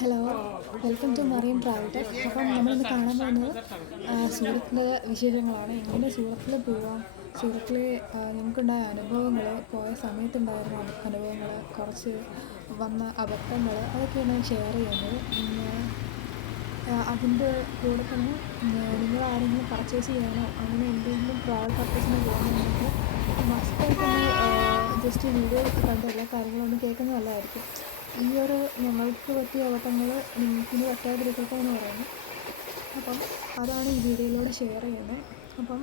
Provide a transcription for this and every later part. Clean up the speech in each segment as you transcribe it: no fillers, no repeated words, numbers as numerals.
Hello, welcome to marine travel tech. അപ്പം നമ്മളിന്ന് കാണാൻ പോകുന്നത് സൂറത്തിലെ വിശേഷങ്ങളാണ്. എങ്ങനെ സൂറത്തിൽ പോവാം, സൂറത്തിൽ ഞങ്ങൾക്കുണ്ടായ അനുഭവങ്ങൾ, പോയ സമയത്തുണ്ടായിരുന്ന അനുഭവങ്ങൾ, കുറച്ച് വന്ന അബദ്ധങ്ങൾ, അതൊക്കെയാണ് ഞാൻ ഷെയർ ചെയ്യുന്നത്. അതിൻ്റെ കൂടെ തന്നെ നിങ്ങൾ ആരെങ്കിലും പർച്ചേസ് ചെയ്യാനോ അങ്ങനെ എന്തെങ്കിലും ട്രാവൽ പർപ്പസിന് പോകുന്നുണ്ടെങ്കിൽ മസ്റ്റായിട്ടൊന്ന് ജസ്റ്റ് വീഡിയോ കണ്ട് എല്ലാ കാര്യങ്ങളും ഒന്ന് കേൾക്കുന്നത് നല്ലതായിരിക്കും. ഈ ഒരു ഞങ്ങൾക്ക് പറ്റിയ അബദ്ധങ്ങൾ നിങ്ങൾക്കിനി പറ്റാതിരിക്കട്ടെ എന്ന് പറയുന്നു. അപ്പം അതാണ് ഈ വീഡിയോയിലൂടെ ഷെയർ ചെയ്യുന്നത്. അപ്പം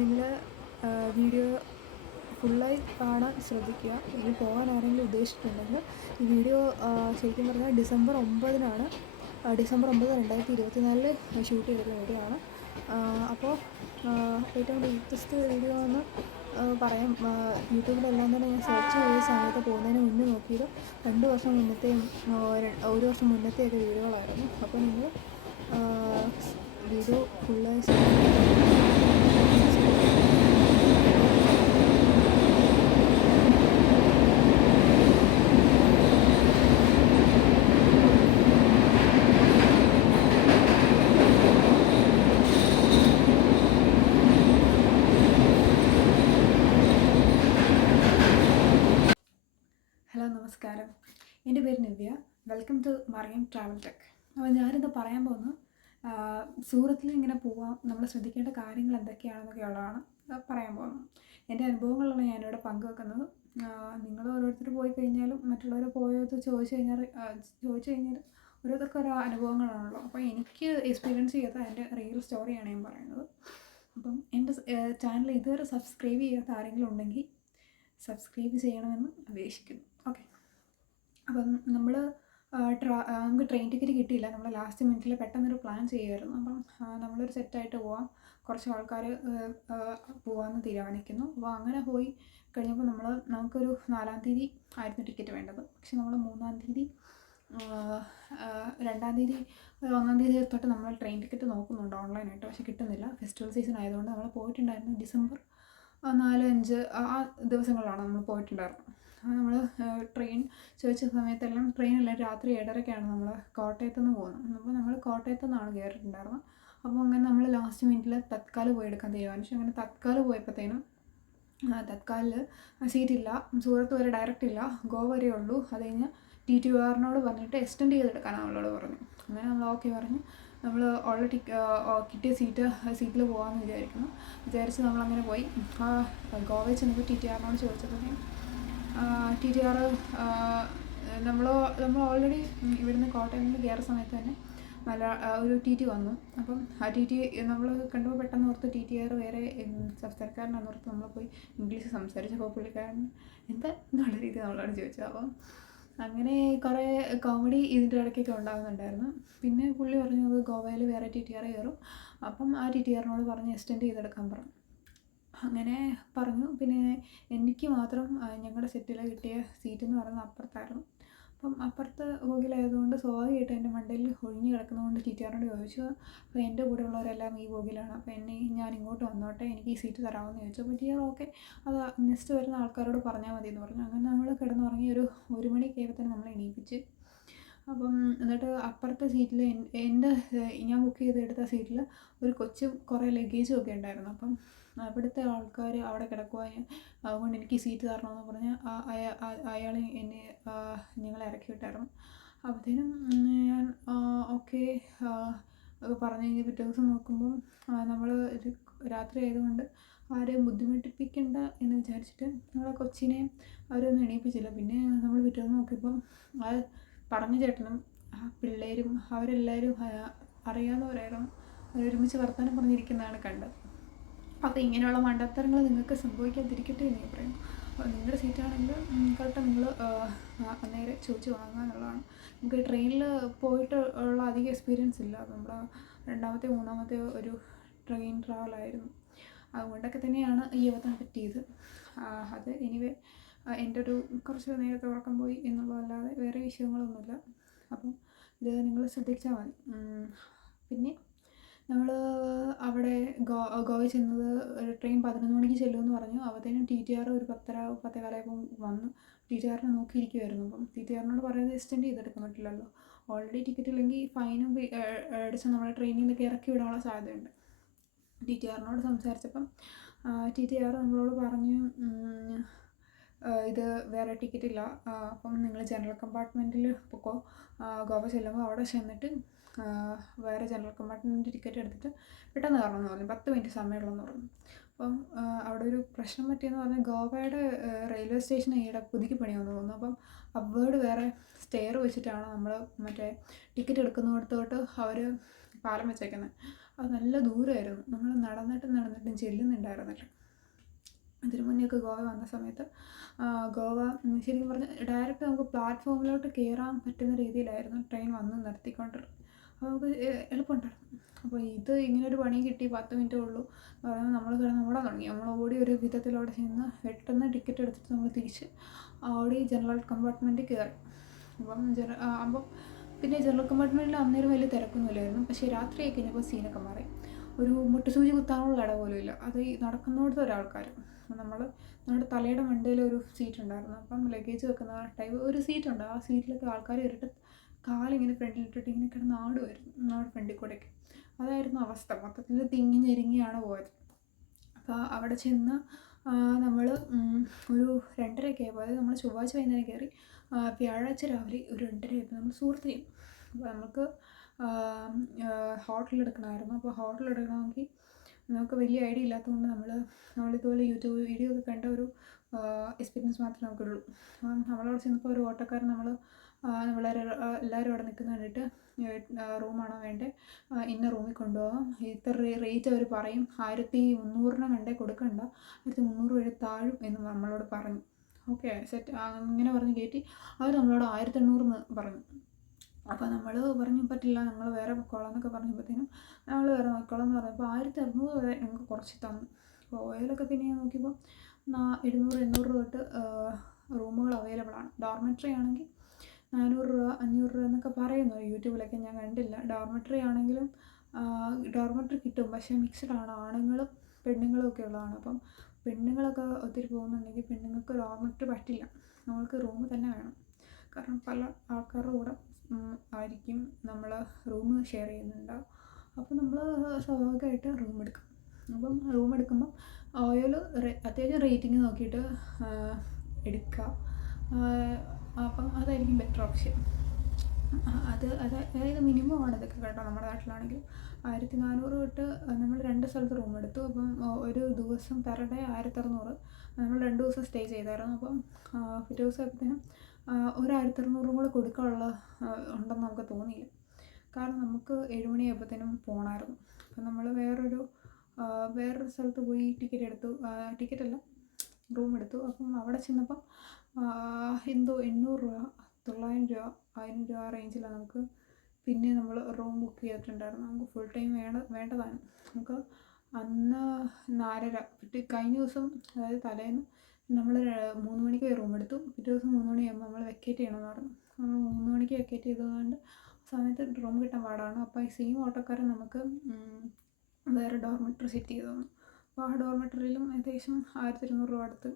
നിങ്ങൾ വീഡിയോ ഫുള്ളായി കാണാൻ ശ്രദ്ധിക്കുക. ഇനി പോകാൻ ആരെങ്കിലും ഉദ്ദേശിച്ചിട്ടുണ്ടെങ്കിൽ ഈ വീഡിയോ ശരിക്കും പറഞ്ഞാൽ ഡിസംബർ 9-നാണ്, ഡിസംബർ 9, 2024 ഷൂട്ട് ചെയ്തിരുന്ന വീഡിയോ ആണ്. അപ്പോൾ ഏറ്റവും ലേറ്റസ്റ്റ് വീഡിയോ എന്ന് പറയാം. യൂട്യൂബിലെല്ലാം തന്നെ ഞാൻ സെർച്ച് ചെയ്ത സമയത്ത് പോകുന്നതിന് മുന്നേ നോക്കിയത് 2 വർഷം മുന്നത്തെയും 1 വർഷം മുന്നത്തെയൊക്കെ വീഡിയോകളായിരുന്നു. അപ്പോൾ നിങ്ങൾ വീഡിയോ ഫുള്ളായി ഹലോ, നമസ്കാരം. എൻ്റെ പേര് Navya. Welcome to marine travel tech. അപ്പോൾ ഞാനിത് പറയാൻ പോകുന്നത് സൂറത്തിൽ ഇങ്ങനെ പോവാം, നമ്മൾ ശ്രദ്ധിക്കേണ്ട കാര്യങ്ങൾ എന്തൊക്കെയാണെന്നൊക്കെ ഉള്ളതാണ് പറയാൻ പോകുന്നത്. എൻ്റെ അനുഭവങ്ങളാണ് ഞാനിവിടെ പങ്കുവെക്കുന്നത്. നിങ്ങൾ ഓരോരുത്തർ പോയി കഴിഞ്ഞാലും മറ്റുള്ളവർ പോയത് ചോദിച്ചു കഴിഞ്ഞാൽ ഓരോരുത്തർക്ക് ഓരോ അനുഭവങ്ങളാണല്ലോ. അപ്പോൾ എനിക്ക് എക്സ്പീരിയൻസ് ചെയ്ത എൻ്റെ റിയൽ സ്റ്റോറിയാണ് ഞാൻ പറയുന്നത്. അപ്പം എൻ്റെ ചാനൽ ഇതുവരെ സബ്സ്ക്രൈബ് ചെയ്യാത്ത ആരെങ്കിലും ഉണ്ടെങ്കിൽ സബ്സ്ക്രൈബ് ചെയ്യണമെന്ന് അപേക്ഷിക്കുന്നു. ഓക്കെ. അപ്പം നമുക്ക് ട്രെയിൻ ടിക്കറ്റ് കിട്ടിയില്ല. നമ്മൾ ലാസ്റ്റ് മിനിറ്റിൽ പെട്ടെന്നൊരു പ്ലാൻ ചെയ്യുമായിരുന്നു. അപ്പം നമ്മളൊരു സെറ്റായിട്ട് പോവാം, കുറച്ച് ആൾക്കാർ പോകാമെന്ന് തീരുമാനിക്കുന്നു. അപ്പോൾ അങ്ങനെ പോയി കഴിഞ്ഞപ്പോൾ നമുക്കൊരു 4-ാം തീയതി ആയിരുന്നു ടിക്കറ്റ് വേണ്ടത്. പക്ഷെ നമ്മൾ 3-ാം തീയതി 2-ാം തീയതി 1-ാം തീയതി തൊട്ട് നമ്മൾ ട്രെയിൻ ടിക്കറ്റ് നോക്കുന്നുണ്ട് ഓൺലൈനായിട്ട്. പക്ഷെ കിട്ടുന്നില്ല. ഫെസ്റ്റിവൽ സീസൺ ആയതുകൊണ്ട് നമ്മൾ പോയിട്ടുണ്ടായിരുന്നു ഡിസംബർ 4, 5 ആ ദിവസങ്ങളിലാണ് നമ്മൾ പോയിട്ടുണ്ടായിരുന്നത്. നമ്മൾ ട്രെയിൻ ചോദിച്ച സമയത്തെല്ലാം ട്രെയിനെല്ലാം രാത്രി 7:30-ക്കാണ് നമ്മൾ കോട്ടയത്തു നിന്ന് പോകുന്നത്. അപ്പോൾ നമ്മൾ കോട്ടയത്തു നിന്നാണ് കയറിയിട്ടുണ്ടായിരുന്നത്. അപ്പോൾ അങ്ങനെ നമ്മൾ ലാസ്റ്റ് മിനിറ്റിൽ തത്കാൽ പോയി എടുക്കാൻ തീരുമാനിച്ചു. അങ്ങനെ തത്കാൽ പോയപ്പോഴത്തേനും തത്കാലിൽ സീറ്റില്ല. സൂറത്ത് വരെ ഡയറക്റ്റ് ഇല്ല, ഗോവ വരെ ഉള്ളൂ. അത് കഴിഞ്ഞ് TTRനോട് പറഞ്ഞിട്ട് എക്സ്റ്റെൻഡ് ചെയ്തെടുക്കാനാണ് നമ്മളോട് പറഞ്ഞു. അങ്ങനെ നമ്മൾ ഓക്കെ പറഞ്ഞു. നമ്മൾ ഓൾറെഡി കിട്ടിയ സീറ്റിൽ പോകാമെന്ന് വിചാരിച്ച് നമ്മളങ്ങനെ പോയി. ഗോവയിൽ ചെന്നപ്പോൾ TTRനോട് ചോദിച്ചപ്പോൾ TTR നമ്മൾ ഓൾറെഡി ഇവിടുന്ന് കോട്ടയം നിന്ന് കയറുന്ന സമയത്ത് തന്നെ ഒരു TT വന്നു. അപ്പം ആ TT നമ്മൾ കണ്ടപ്പോൾ പെട്ടെന്ന് ഓർത്ത് TTR വേറെ സംസ്ഥാനക്കാരനാണെന്ന് ഓർത്ത് നമ്മൾ പോയി ഇംഗ്ലീഷ് സംസാരിച്ചപ്പോൾ പുള്ളിക്കാരൻ എന്താ എന്നുള്ള രീതി നമ്മളോട് ചോദിച്ചു. അപ്പം അങ്ങനെ കുറേ കോമഡി ഇതിൻ്റെ ഇടയ്ക്കൊക്കെ ഉണ്ടാകുന്നുണ്ടായിരുന്നു. പിന്നെ പുള്ളി പറഞ്ഞു അത് ഗോവയിൽ വേറെ TTR കയറും, അപ്പം ആ TTRനോട് പറഞ്ഞ് എക്സ്റ്റെൻഡ് ചെയ്തെടുക്കാൻ പറഞ്ഞു. അങ്ങനെ പറഞ്ഞു. പിന്നെ എനിക്ക് മാത്രം ഞങ്ങളുടെ സെറ്റിൽ കിട്ടിയ സീറ്റ് എന്ന് പറയുന്നത് അപ്പുറത്തായിരുന്നു. അപ്പം അപ്പുറത്ത് ബോഗിലായതുകൊണ്ട് സ്വാഭാവികമായിട്ട് എൻ്റെ മണ്ടയിൽ ഒഴിഞ്ഞ് കിടക്കുന്നതുകൊണ്ട് TTRനോട് ചോദിച്ചു. അപ്പോൾ എൻ്റെ കൂടെ ഉള്ളവരെല്ലാം ഈ ബോഗിലാണ്, അപ്പോൾ ഞാൻ ഇങ്ങോട്ട് വന്നോട്ടെ, എനിക്ക് ഈ സീറ്റ് തരാമെന്ന് ചോദിച്ചു. അപ്പോൾ TTR ഓക്കെ, അത് നെക്സ്റ്റ് വരുന്ന ആൾക്കാരോട് പറഞ്ഞാൽ മതി എന്ന് പറഞ്ഞു. അങ്ങനെ നമ്മൾ കിടന്നുറങ്ങി. ഒരു 1 മണിയൊക്കെ ആയപ്പോൾ നമ്മളെ എണീപ്പിച്ച്. അപ്പം എന്നിട്ട് അപ്പുറത്തെ സീറ്റിൽ ഞാൻ ബുക്ക് ചെയ്തെടുത്ത സീറ്റിൽ ഒരു കൊച്ചും കുറേ ലഗേജും ഒക്കെ ഉണ്ടായിരുന്നു. അപ്പം അവിടുത്തെ ആൾക്കാർ അവിടെ കിടക്കുവാൻ അതുകൊണ്ട് എനിക്ക് സീറ്റ് തരണമെന്ന് പറഞ്ഞ് അയാൾ ഞങ്ങളെ ഇറക്കി വിട്ടായിരുന്നു. അപ്പോഴത്തേനും ഞാൻ ഓക്കെ പറഞ്ഞു കഴിഞ്ഞ് പിറ്റേ ദിവസം നോക്കുമ്പം നമ്മൾ രാത്രി ആയതുകൊണ്ട് ആരെയും ബുദ്ധിമുട്ടിപ്പിക്കണ്ട എന്ന് വിചാരിച്ചിട്ട് നമ്മളെ കൊച്ചിനെയും അവരൊന്നും എണീപ്പിച്ചില്ല. പിന്നെ നമ്മൾ പിറ്റേ ദിവസം നോക്കിയപ്പം ആ പറഞ്ഞ ചേട്ടനും പിള്ളേരും അവരെല്ലാവരും അറിയാവുന്നവരായിരുന്നു. അവരൊരുമിച്ച് വർത്തമാനം പറഞ്ഞിരിക്കുന്നതാണ് കണ്ടത്. അപ്പോൾ ഇങ്ങനെയുള്ള മണ്ടത്തരങ്ങൾ നിങ്ങൾക്ക് സംഭവിക്കാതിരിക്കട്ടെ എന്ന് ഞാൻ പറയുന്നു. അപ്പോൾ നിങ്ങളുടെ സീറ്റാണെങ്കിൽ കറക്റ്റ് നിങ്ങൾ അന്നേരം ചോദിച്ച് വാങ്ങുക എന്നുള്ളതാണ്. നമുക്ക് ട്രെയിനിൽ പോയിട്ട് ഉള്ള അധികം എക്സ്പീരിയൻസ് ഇല്ല. നമ്മുടെ 2-മത്തെ 3-മത്തെ ഒരു ട്രെയിൻ ട്രാവലായിരുന്നു. അതുകൊണ്ടൊക്കെ തന്നെയാണ് ഈ അബദ്ധം പറ്റിയത്. അത് എനിവേ എൻ്റെ ഒരു കുറച്ച് നേരത്തെ ഉറക്കം പോയി എന്നുള്ളതല്ലാതെ വേറെ വിഷയങ്ങളൊന്നുമില്ല. അപ്പം ഇത് നിങ്ങൾ ശ്രദ്ധിച്ചാൽ മതി. പിന്നെ നമ്മൾ അവിടെ ഗോവയിൽ ചെന്നത് ട്രെയിൻ 11 മണിക്ക് ചെല്ലുമെന്ന് പറഞ്ഞു. അപ്പോഴത്തേനും TTR ഒരു 10:30 10:15 വന്നു. TTRനെ നോക്കിയിരിക്കുമായിരുന്നു. അപ്പം TTRനോട് പറയുന്നത് എക്സ്റ്റെൻഡ് ചെയ്തെടുക്കാൻ പറ്റില്ലല്ലോ. ഓൾറെഡി ടിക്കറ്റ് ഇല്ലെങ്കിൽ ഫൈനും അടിച്ച് നമ്മളെ ട്രെയിനിൽ നിന്നൊക്കെ ഇറക്കി വിടാനുള്ള സാധ്യതയുണ്ട്. TTRനോട് സംസാരിച്ചപ്പം TTR നമ്മളോട് പറഞ്ഞു ഇത് വേറെ ടിക്കറ്റ് ഇല്ല, അപ്പം നിങ്ങൾ ജനറൽ കമ്പാർട്ട്മെൻറ്റിൽ പൊക്കോ, ഗോവ ചെല്ലുമ്പോൾ അവിടെ ചെന്നിട്ട് വേറെ ജനറൽ കമ്പാർട്ട്മെൻറ്റ് ടിക്കറ്റ് എടുത്തിട്ട് പെട്ടെന്ന് കയറണമെന്ന് പറഞ്ഞു, 10 മിനിറ്റ് സമയമുള്ളതെന്ന് പറഞ്ഞു. അപ്പം അവിടെ ഒരു പ്രശ്നം പറ്റിയെന്ന് പറഞ്ഞാൽ ഗോവയുടെ റെയിൽവേ സ്റ്റേഷൻ ഈയിടെ പുതുക്കി പണിയാമെന്ന് തോന്നുന്നു. അപ്പം അപ്വേർഡ് വേറെ സ്റ്റെയർ വെച്ചിട്ടാണ് നമ്മൾ മറ്റേ ടിക്കറ്റ് എടുക്കുന്നിടത്തോട്ട് അവർ പാലം വെച്ചേക്കുന്നത്. അത് നല്ല ദൂരമായിരുന്നു, നമ്മൾ നടന്നിട്ടും ചെല്ലുന്നുണ്ടായിരുന്നില്ല. ഇതിനു മുന്നെയൊക്കെ ഗോവ വന്ന സമയത്ത് ഗോവ ശരിക്കും പറഞ്ഞാൽ ഡയറക്റ്റ് നമുക്ക് പ്ലാറ്റ്ഫോമിലോട്ട് കയറാൻ പറ്റുന്ന രീതിയിലായിരുന്നു ട്രെയിൻ വന്ന് നിർത്തിക്കൊണ്ടിരുന്നത്. അപ്പോൾ നമുക്ക് എളുപ്പമുണ്ടായിരുന്നു. അപ്പോൾ ഇത് ഇങ്ങനൊരു പണി കിട്ടി, 10 മിനിറ്റേ ഉള്ളൂ പറയുമ്പോൾ നമ്മൾ കിടന്ന് ഓടാൻ തുടങ്ങി. നമ്മൾ ഓടി ഒരു വിധത്തിലവിടെ ചെന്ന് പെട്ടെന്ന് ടിക്കറ്റ് എടുത്തിട്ട് നമ്മൾ തിരിച്ച് ഓടി ജനറൽ കമ്പാർട്ട്മെൻറ്റിൽ കയറി. അപ്പം പിന്നെ ജനറൽ കമ്പാർട്ട്മെൻറ്റിൽ അന്നേരം വലിയ തിരക്കൊന്നുമില്ലായിരുന്നു. പക്ഷേ രാത്രിയായി കഴിഞ്ഞപ്പോൾ സീനൊക്കെ മാറി. ഒരു മുട്ടുസൂചി കുത്താനുള്ള ഇട പോലും ഇല്ല. അത് ഈ നടക്കുന്നിടത്ത് ഒരാൾക്കാർ, നമ്മുടെ തലയുടെ മണ്ടയിൽ ഒരു സീറ്റ് ഉണ്ടായിരുന്നു. അപ്പം ലഗേജ് വെക്കുന്ന ടൈപ്പ് ഒരു സീറ്റുണ്ട്. ആ സീറ്റിലൊക്കെ ആൾക്കാർ ഇട്ടിട്ട് കാലിങ്ങനെ ഫ്രണ്ടിലിട്ടിട്ട് ഇങ്ങനെ കിടന്ന് ആടുമായിരുന്നു നമ്മുടെ ഫ്രണ്ടിൽ കൂടെയൊക്കെ. അതായിരുന്നു അവസ്ഥ. മൊത്തത്തിൽ തിങ്ങി ഞെരുങ്ങിയാണ് പോയത്. അപ്പോൾ അവിടെ ചെന്ന് നമ്മൾ ഒരു 2:30 പോയത്. നമ്മൾ ചൊവ്വാഴ്ച വൈകുന്നേരം കയറി, വ്യാഴാഴ്ച രാവിലെ ഒരു 2:30 നമ്മൾ സൂറത്ത് ചെയ്യും. അപ്പോൾ നമുക്ക് ഹോട്ടൽ എടുക്കണമായിരുന്നു. അപ്പോൾ ഹോട്ടൽ എടുക്കണമെങ്കിൽ നമുക്ക് വലിയ ഐഡിയ ഇല്ലാത്തതുകൊണ്ട് നമ്മളിതുപോലെ യൂട്യൂബ് വീഡിയോ ഒക്കെ കണ്ട ഒരു എക്സ്പീരിയൻസ് മാത്രമേ നമുക്കുള്ളൂ. നമ്മളവിടെ ചെന്നപ്പോൾ ഒരു ഓട്ടോക്കാരൻ എല്ലാവരും അവിടെ നിൽക്കുന്ന കണ്ടിട്ട് റൂമാണോ വേണ്ടത്, ഇന്ന റൂമിൽ കൊണ്ടുപോകാം, ഇത്ര റേറ്റ് അവർ പറയും, 1300 വേണ്ടേ കൊടുക്കണ്ട, 1300 രൂപ താഴും എന്ന് നമ്മളോട് പറഞ്ഞു. ഓക്കെ സെറ്റ് അങ്ങനെ പറഞ്ഞ് കയറ്റി. അവർ നമ്മളോട് 1800 പറഞ്ഞു. അപ്പോൾ നമ്മൾ പറഞ്ഞു പറ്റില്ല, ഞങ്ങൾ വേറെ പൊക്കോളാം എന്നൊക്കെ പറഞ്ഞപ്പോഴത്തേനും ഞങ്ങൾ വേറെ നോക്കിക്കോളാം എന്ന് പറഞ്ഞപ്പോൾ 1600 വരെ ഞങ്ങൾക്ക് കുറച്ച് തന്നു. അപ്പോൾ ഓയിലൊക്കെ പിന്നെ നോക്കിയപ്പോൾ 700-800 തൊട്ട് റൂമുകൾ അവൈലബിൾ ആണ്. ഡോർമെട്രി ആണെങ്കിൽ 400 രൂപ 500 രൂപ എന്നൊക്കെ പറയുന്നു യൂട്യൂബിലൊക്കെ, ഞാൻ കണ്ടില്ല. ഡോർമെട്രി ആണെങ്കിലും ഡോർമെട്രി കിട്ടും, പക്ഷേ മിക്സ്ഡ് ആണ്, ആണുങ്ങളും പെണ്ണുങ്ങളും ഒക്കെ ഉള്ളതാണ്. അപ്പം പെണ്ണുങ്ങളൊക്കെ ഒത്തിരി പോകുന്നുണ്ടെങ്കിൽ പെണ്ണുങ്ങൾക്ക് ഡോർമെട്രി പറ്റില്ല, നമ്മൾക്ക് റൂം തന്നെ വേണം. കാരണം പല ആൾക്കാരുടെ കൂടെ ആയിരിക്കും നമ്മൾ റൂം ഷെയർ ചെയ്യുന്നുണ്ടാവും. അപ്പോൾ നമ്മൾ സ്വാഭാവികമായിട്ട് റൂം എടുക്കും. അപ്പം റൂം എടുക്കുമ്പം ഓയിൽ അത്യാവശ്യം റേറ്റിംഗ് നോക്കിയിട്ട് എടുക്കുക. അപ്പം അതായിരിക്കും ബെറ്റർ ഓപ്ഷൻ. അതായത് മിനിമം ആണ് ഇതൊക്കെ കേട്ടോ. നമ്മുടെ നാട്ടിലാണെങ്കിൽ 1400 തൊട്ട് നമ്മൾ 2 സ്ഥലത്ത് റൂം എടുത്തു. അപ്പം ഒരു ദിവസം പെർ ഡേ 1600. നമ്മൾ 2 ദിവസം സ്റ്റേ ചെയ്തായിരുന്നു. അപ്പം പിറ്റേ ദിവസം ആയപ്പോഴത്തേനും ഒരു 1600 കൂടെ കൊടുക്കാനുള്ള ഉണ്ടെന്ന് നമുക്ക് തോന്നിയില്ല. കാരണം നമുക്ക് 7 മണിയായപ്പോഴത്തേനും പോകണമായിരുന്നു. അപ്പം നമ്മൾ വേറൊരു സ്ഥലത്ത് പോയി ടിക്കറ്റല്ല റൂം എടുത്തു. അപ്പം അവിടെ ചെന്നപ്പം എന്തോ 800 രൂപ 900 രൂപ 1000 രൂപ റേഞ്ചിലാണ് നമുക്ക് പിന്നെ നമ്മൾ റൂം ബുക്ക് ചെയ്തിട്ടുണ്ടായിരുന്നു. നമുക്ക് ഫുൾ ടൈം വേണ്ടതാണ്. നമുക്ക് അന്ന് 4:30 കഴിഞ്ഞ ദിവസം, അതായത് തലേന്ന് നമ്മൾ 3 മണിക്ക് റൂം എടുത്തു. പിറ്റേ ദിവസം 3 മണിയാകുമ്പോൾ നമ്മൾ വെക്കേറ്റ് ചെയ്യണമെന്ന് പറഞ്ഞു. നമ്മൾ 3 മണിക്ക് വെക്കേറ്റ് ചെയ്തതുകൊണ്ട് സമയത്ത് റൂം കിട്ടാൻ പാടാണ്. അപ്പോൾ ഈ സെയിം ഓട്ടോക്കാരൻ നമുക്ക് വേറെ ഡോർമെട്രി സെറ്റ് ചെയ്തു തന്നു. അപ്പോൾ ആ ഡോർമെട്രിയിലും ഏകദേശം 1200 രൂപ അടുത്ത്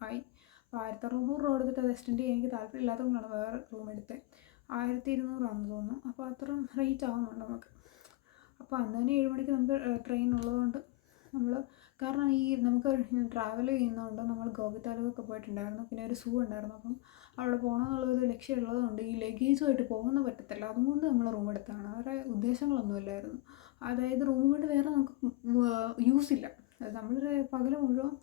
ആയി. അപ്പോൾ 1600 രൂപ കൊടുത്തിട്ട് അത് എക്സ്റ്റെൻഡ് ചെയ്യാൻ എനിക്ക് താല്പര്യമില്ലാത്തതുകൊണ്ടാണ് വേറെ റൂം എടുത്തത്. 1200 ആണെന്ന് തോന്നുന്നു. അപ്പോൾ അത്ര റേറ്റ് ആവുന്നുണ്ട് നമുക്ക്. അപ്പോൾ അന്ന് തന്നെ 7 മണിക്ക് നമുക്ക് ട്രെയിൻ ഉള്ളതുകൊണ്ട് കാരണം നമുക്ക് ട്രാവൽ ചെയ്യുന്നതുകൊണ്ട് നമ്മൾ ഗോപിത്താലൊക്കെ പോയിട്ടുണ്ടായിരുന്നു. പിന്നെ ഒരു സൂ ഉണ്ടായിരുന്നു. അപ്പം അവിടെ പോകണമെന്നുള്ളൊരു ലക്ഷ്യമുള്ളതുകൊണ്ട് ഈ ലഗേജുമായിട്ട് പോകുന്ന പറ്റത്തില്ല. അതുകൊണ്ട് നമ്മൾ റൂം എടുത്തതാണ്. വേറെ ഉദ്ദേശങ്ങളൊന്നുമില്ലായിരുന്നു. അതായത് റൂം കൊണ്ട് വേറെ നമുക്ക് യൂസ് ഇല്ല. നമ്മളൊരു പകൽ മുഴുവൻ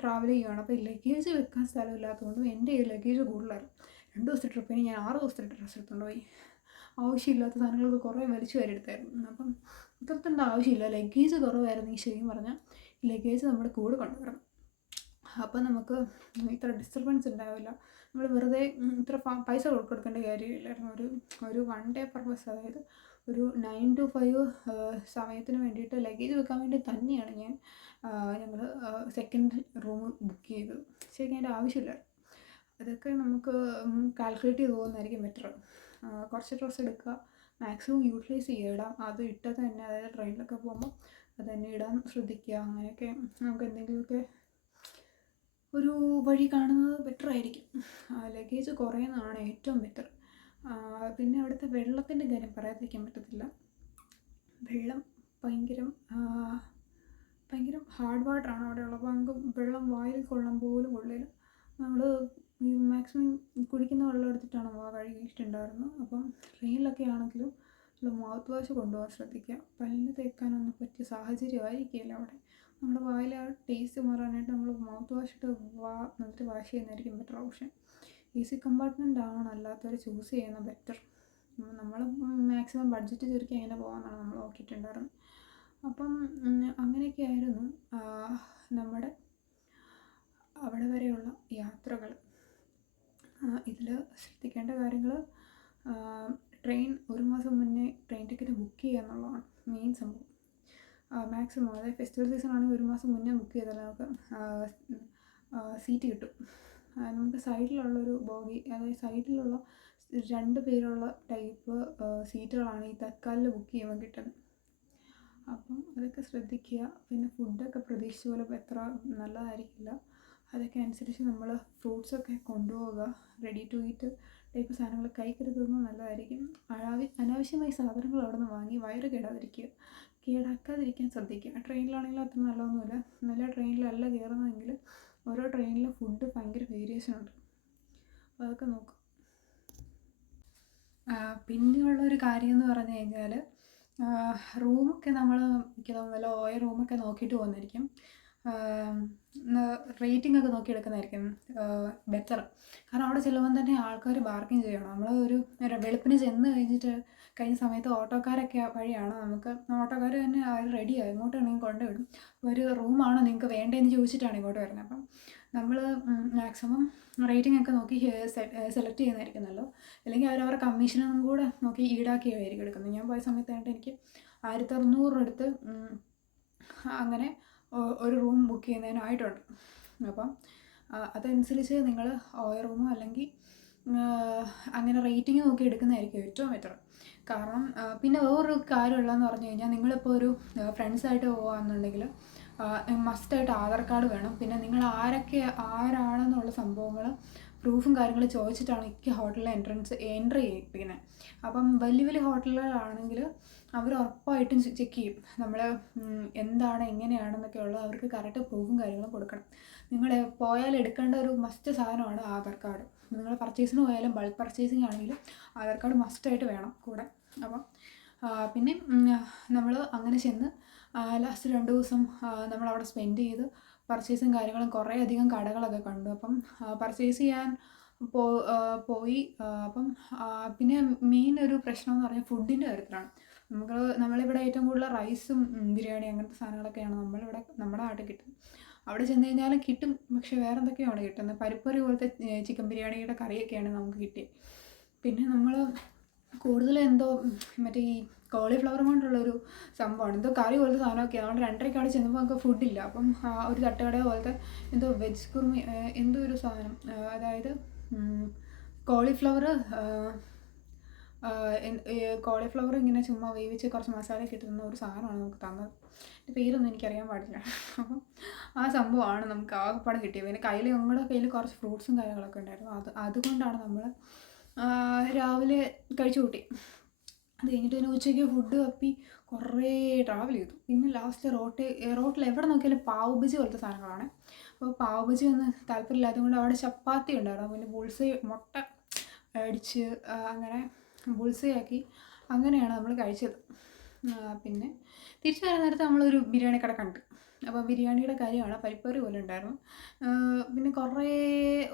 ട്രാവൽ ചെയ്യുകയാണ്. അപ്പോൾ ലഗേജ് വെക്കാൻ സ്ഥലമില്ലാത്തതുകൊണ്ടും എൻ്റെ ഈ ലഗേജ് കൂടുതലായിരുന്നു. 2 ദിവസത്തെ ട്രിപ്പിന് ഞാൻ 6 ദിവസത്തെ ഡ്രസ്സ് എടുത്തുകൊണ്ട് പോയി. ആവശ്യമില്ലാത്ത സാധനങ്ങളൊക്കെ കുറേ വലിച്ചു വരെടുത്തായിരുന്നു. അപ്പം ഇത്രത്തിൻ്റെ ആവശ്യമില്ല. ലഗേജ് കുറവായിരുന്നു. ഈ ശരിക്കും പറഞ്ഞാൽ ലഗേജ് നമ്മുടെ കൂടെ കൊണ്ടുവരണം. അപ്പം നമുക്ക് ഇത്ര ഡിസ്റ്റർബൻസ് ഉണ്ടാവില്ല. നമ്മൾ വെറുതെ ഇത്ര പൈസ കൊടുക്കേണ്ട കാര്യമില്ലായിരുന്നു. ഒരു 1 ഡേ പർപ്പസ്, അതായത് ഒരു 9 to 5 സമയത്തിന് വേണ്ടിയിട്ട് ലഗേജ് വെക്കാൻ വേണ്ടി തന്നെയാണ് ഞങ്ങൾ സെക്കൻഡ് റൂം ബുക്ക് ചെയ്തത്. ശരിക്കും അതിൻ്റെ ആവശ്യമില്ല. അതൊക്കെ നമുക്ക് കാൽക്കുലേറ്റ് ചെയ്ത് പോകുന്നതായിരിക്കും ബെറ്റർ. കുറച്ച് ഡ്രസ്സ് എടുക്കുക, മാക്സിമം യൂട്ടിലൈസ് ചെയ്യുക, ഇടാം. അത് ഇട്ടത് തന്നെ, അതായത് ട്രെയിനിലൊക്കെ പോകുമ്പോൾ അത് തന്നെ ഇടാൻ ശ്രദ്ധിക്കുക. അങ്ങനെയൊക്കെ നമുക്ക് എന്തെങ്കിലുമൊക്കെ ഒരു വഴി കാണുന്നത് ബെറ്റർ ആയിരിക്കും. ലഗേജ് കുറയുന്നതാണ് ഏറ്റവും ബെറ്റർ. പിന്നെ അവിടുത്തെ വെള്ളത്തിൻ്റെ കാര്യം പറയാതിരിക്കാൻ പറ്റത്തില്ല. വെള്ളം ഭയങ്കരം ഭയങ്കരം ഹാർഡ് വാട്ടറാണ് അവിടെയുള്ളത്. അപ്പോൾ നമുക്ക് വെള്ളം വായിൽ കൊള്ളാൻ പോലും കൊള്ളില്ല. നമ്മൾ ഈ മാക്സിമം കുടിക്കുന്ന വെള്ളം എടുത്തിട്ടാണ് കഴുകിയിട്ടുണ്ടായിരുന്നത്. അപ്പം ട്രെയിനിലൊക്കെ ആണെങ്കിലും നമ്മൾ മൗത്ത് വാഷ് കൊണ്ടുപോകാൻ ശ്രദ്ധിക്കുക. പല്ല് തേക്കാനൊന്നും പറ്റിയ സാഹചര്യമായിരിക്കില്ല അവിടെ. നമ്മുടെ വായിൽ ആ ടേസ്റ്റ് മാറാനായിട്ട് നമ്മൾ മൗത്ത് വാഷ് ഇട്ട് നന്നായിട്ട് വാഷ് ചെയ്യുന്നതായിരിക്കും ബെറ്റർ ഓപ്ഷൻ. AC കമ്പാർട്ട്മെൻ്റ് ആണ് അല്ലാത്തവർ ചൂസ് ചെയ്യുന്നത് ബെറ്റർ. നമ്മൾ മാക്സിമം ബഡ്ജറ്റ് ചുരുക്കി അങ്ങനെ പോകാമെന്നാണ് നമ്മൾ നോക്കിയിട്ടുണ്ടായിരുന്നത്. അപ്പം അങ്ങനെയൊക്കെ ആയിരുന്നു നമ്മുടെ അവിടെ വരെയുള്ള യാത്രകൾ. ഇതിൽ ശ്രദ്ധിക്കേണ്ട കാര്യങ്ങൾ, ട്രെയിൻ 1 മാസം മുന്നേ ട്രെയിൻ ടിക്കറ്റ് ബുക്ക് ചെയ്യുക എന്നുള്ളതാണ് മെയിൻ സംഭവം. മാക്സിമം അതായത് ഫെസ്റ്റിവൽ സീസൺ ആണെങ്കിൽ 1 മാസം മുന്നേ ബുക്ക് ചെയ്താൽ നമുക്ക് സീറ്റ് കിട്ടും. നമുക്ക് സൈഡിലുള്ളൊരു ബോഗി, അതായത് സൈഡിലുള്ള 2 പേരുള്ള ടൈപ്പ് സീറ്റുകളാണ് ഈ തത്കാലിൽ ബുക്ക് ചെയ്യുമ്പോൾ കിട്ടുന്നത്. അപ്പം അതൊക്കെ ശ്രദ്ധിക്കുക. പിന്നെ ഫുഡൊക്കെ പ്രതീക്ഷിച്ച പോലെ എത്ര നല്ലതായിരിക്കില്ല. അതൊക്കെ അനുസരിച്ച് നമ്മൾ ഫ്രൂട്ട്സൊക്കെ കൊണ്ടുപോവുക. റെഡി ടു ഈറ്റ് ടൈപ്പ് സാധനങ്ങൾ കരുതുന്നത് നല്ലതായിരിക്കും. അനാവശ്യമായ സാധനങ്ങൾ അവിടെ നിന്ന് വാങ്ങി വയറ് കേടാക്കാതിരിക്കാൻ ശ്രദ്ധിക്കുക. ട്രെയിനിലാണെങ്കിലും അത്ര നല്ലതൊന്നുമില്ല. നല്ല ട്രെയിനിലല്ല കയറുന്നതെങ്കിൽ ഓരോ ട്രെയിനിലും ഫുഡ് ഭയങ്കര വേരിയേഷൻ ഉണ്ട്. അപ്പോൾ അതൊക്കെ നോക്കുക. പിന്നെയുള്ളൊരു കാര്യം എന്ന് പറഞ്ഞു കഴിഞ്ഞാൽ, റൂമൊക്കെ നമ്മൾ എനിക്ക് തോന്നുന്നില്ല റൂമൊക്കെ നോക്കിയിട്ട് പോകുന്നതായിരിക്കും. റേറ്റിംഗ് ഒക്കെ നോക്കി എടുക്കുന്നതായിരിക്കും ബെറ്റർ. കാരണം അവിടെ ചെല്ലുമ്പം തന്നെ ആൾക്കാർ ബാർഗെയിൻ ചെയ്യണം. നമ്മൾ ഒരു വെളുപ്പിന് കഴിഞ്ഞ സമയത്ത് ഓട്ടോക്കാരൊക്കെ വഴിയാണ് നമുക്ക് ഓട്ടോക്കാർ തന്നെ അവർ റെഡിയായി ഇങ്ങോട്ട് വേണമെങ്കിൽ കൊണ്ടുവിടും. ഒരു റൂമാണോ നിങ്ങൾക്ക് വേണ്ടതെന്ന് ചോദിച്ചിട്ടാണ് ഇങ്ങോട്ട് വരുന്നത്. അപ്പം നമ്മൾ മാക്സിമം റേറ്റിംഗ് ഒക്കെ നോക്കി സെലക്ട് ചെയ്യുന്നതായിരിക്കും നല്ലത്. അല്ലെങ്കിൽ അവരവരുടെ കമ്മീഷനും കൂടെ നോക്കി ഈടാക്കിയായിരിക്കും എടുക്കുന്നത്. ഞാൻ പോയ സമയത്തായിട്ട് എനിക്ക് 1600 അടുത്ത് അങ്ങനെ ഒരു റൂം ബുക്ക് ചെയ്യുന്നതിനായിട്ടുണ്ട്. അപ്പം അതനുസരിച്ച് നിങ്ങൾ റൂമോ അല്ലെങ്കിൽ അങ്ങനെ റേറ്റിംഗ് നോക്കി എടുക്കുന്നതായിരിക്കും ഏറ്റവും ബെറ്റർ. കാരണം പിന്നെ വേറൊരു കാര്യമുള്ളതെന്ന് പറഞ്ഞു കഴിഞ്ഞാൽ, നിങ്ങളിപ്പോൾ ഒരു ഫ്രണ്ട്സായിട്ട് പോകുകയാണെന്നുണ്ടെങ്കിൽ മസ്റ്റായിട്ട് ആധാർ കാർഡ് വേണം. പിന്നെ നിങ്ങൾ ആരാണെന്നുള്ള സംഭവങ്ങൾ പ്രൂഫും കാര്യങ്ങളും ചോദിച്ചിട്ടാണ് ഹോട്ടലിൽ എൻട്രി ചെയ്യിപ്പിക്കുന്നത്. അപ്പം വലിയ വലിയ ഹോട്ടലുകളാണെങ്കിൽ അവർ ഉറപ്പായിട്ടും ചെക്ക് ചെയ്യും നമ്മൾ എന്താണ് എങ്ങനെയാണെന്നൊക്കെ ഉള്ളത്. അവർക്ക് കറക്റ്റ് പ്രൂഫും കാര്യങ്ങളും കൊടുക്കണം. നിങ്ങൾ പോയാൽ എടുക്കേണ്ട ഒരു മസ്റ്റ് സാധനമാണ് ആധാർ കാർഡ്. നിങ്ങൾ പർച്ചേസിന് പോയാലും ബൾക്ക് പർച്ചേസിങ് ആണെങ്കിലും ആധാർ കാർഡ് മസ്റ്റായിട്ട് വേണം കൂടെ. അപ്പം പിന്നെ നമ്മൾ അങ്ങനെ ചെന്ന് ലാസ്റ്റ് 2 ദിവസം നമ്മളവിടെ സ്പെൻഡ് ചെയ്ത് പർച്ചേസും കാര്യങ്ങളും കുറേ അധികം കടകളൊക്കെ കണ്ടു. അപ്പം പർച്ചേസ് ചെയ്യാൻ പോയി. അപ്പം പിന്നെ മെയിൻ ഒരു പ്രശ്നം എന്ന് പറഞ്ഞാൽ ഫുഡിൻ്റെ കാര്യത്തിലാണ്. നമ്മളിവിടെ ഏറ്റവും കൂടുതൽ റൈസും ബിരിയാണി അങ്ങനത്തെ സാധനങ്ങളൊക്കെയാണ് നമ്മുടെ നാട്ടിൽ കിട്ടുന്നത്. അവിടെ ചെന്ന് കഴിഞ്ഞാലും കിട്ടും, പക്ഷെ വേറെ എന്തൊക്കെയാണ് കിട്ടുന്നത്. പരിപ്പറി പോലത്തെ ചിക്കൻ ബിരിയാണിയുടെ കറിയൊക്കെയാണ് നമുക്ക് കിട്ടിയത്. പിന്നെ നമ്മൾ കൂടുതലും എന്തോ മറ്റേ ഈ കോളിഫ്ലവർ കൊണ്ടുള്ളൊരു സംഭവമാണ്, എന്തോ കറി പോലത്തെ സാധനമൊക്കെയാണ്. അതുകൊണ്ട് 2:30 അവിടെ ചെന്നപ്പോൾ നമുക്ക് ഫുഡില്ല. അപ്പം ഒരു തട്ടുകട പോലത്തെ എന്തോ വെജ് കുറുമി എന്തോ ഒരു സാധനം, അതായത് കോളിഫ്ലവർ ഇങ്ങനെ ചുമ്മാ വേവിച്ച് കുറച്ച് മസാലയൊക്കെ ഇട്ടുന്ന ഒരു സാധനമാണ് നമുക്ക് തന്നത്. എൻ്റെ പേരൊന്നും എനിക്കറിയാൻ പാടില്ല. അപ്പം ആ സംഭവമാണ് നമുക്ക് ആകെപ്പാടെ കിട്ടിയത്. പിന്നെ ഞങ്ങളുടെ കയ്യിൽ കുറച്ച് ഫ്രൂട്ട്സും കാര്യങ്ങളൊക്കെ ഉണ്ടായിരുന്നു. അതുകൊണ്ടാണ് നമ്മൾ രാവിലെ കഴിച്ചു കൂട്ടി. അത് കഴിഞ്ഞിട്ട് പിന്നെ ഉച്ചയ്ക്ക് ഫുഡ് തപ്പി കുറേ ട്രാവൽ ചെയ്തു. പിന്നെ ലാസ്റ്റ് റോട്ടിൽ എവിടെ നോക്കിയാലും പാവ് ബജി പോലത്തെ സാധനങ്ങളാണ്. അപ്പോൾ പാവ് ബജി ഒന്നും താല്പര്യമില്ലാത്തത് കൊണ്ട് അവിടെ ചപ്പാത്തി ഉണ്ടായിരുന്നു. പിന്നെ ബുൾസൈ മുട്ട അടിച്ച് അങ്ങനെ ബുൾസൈയാക്കി അങ്ങനെയാണ് നമ്മൾ കഴിച്ചത്. പിന്നെ തിരിച്ചു വരാൻ നേരത്ത് നമ്മളൊരു ബിരിയാണി കട കണ്ടു. അപ്പോൾ ബിരിയാണിയുടെ കാര്യമാണ്, പരിപ്പറി പോലെ ഉണ്ടായിരുന്നു. പിന്നെ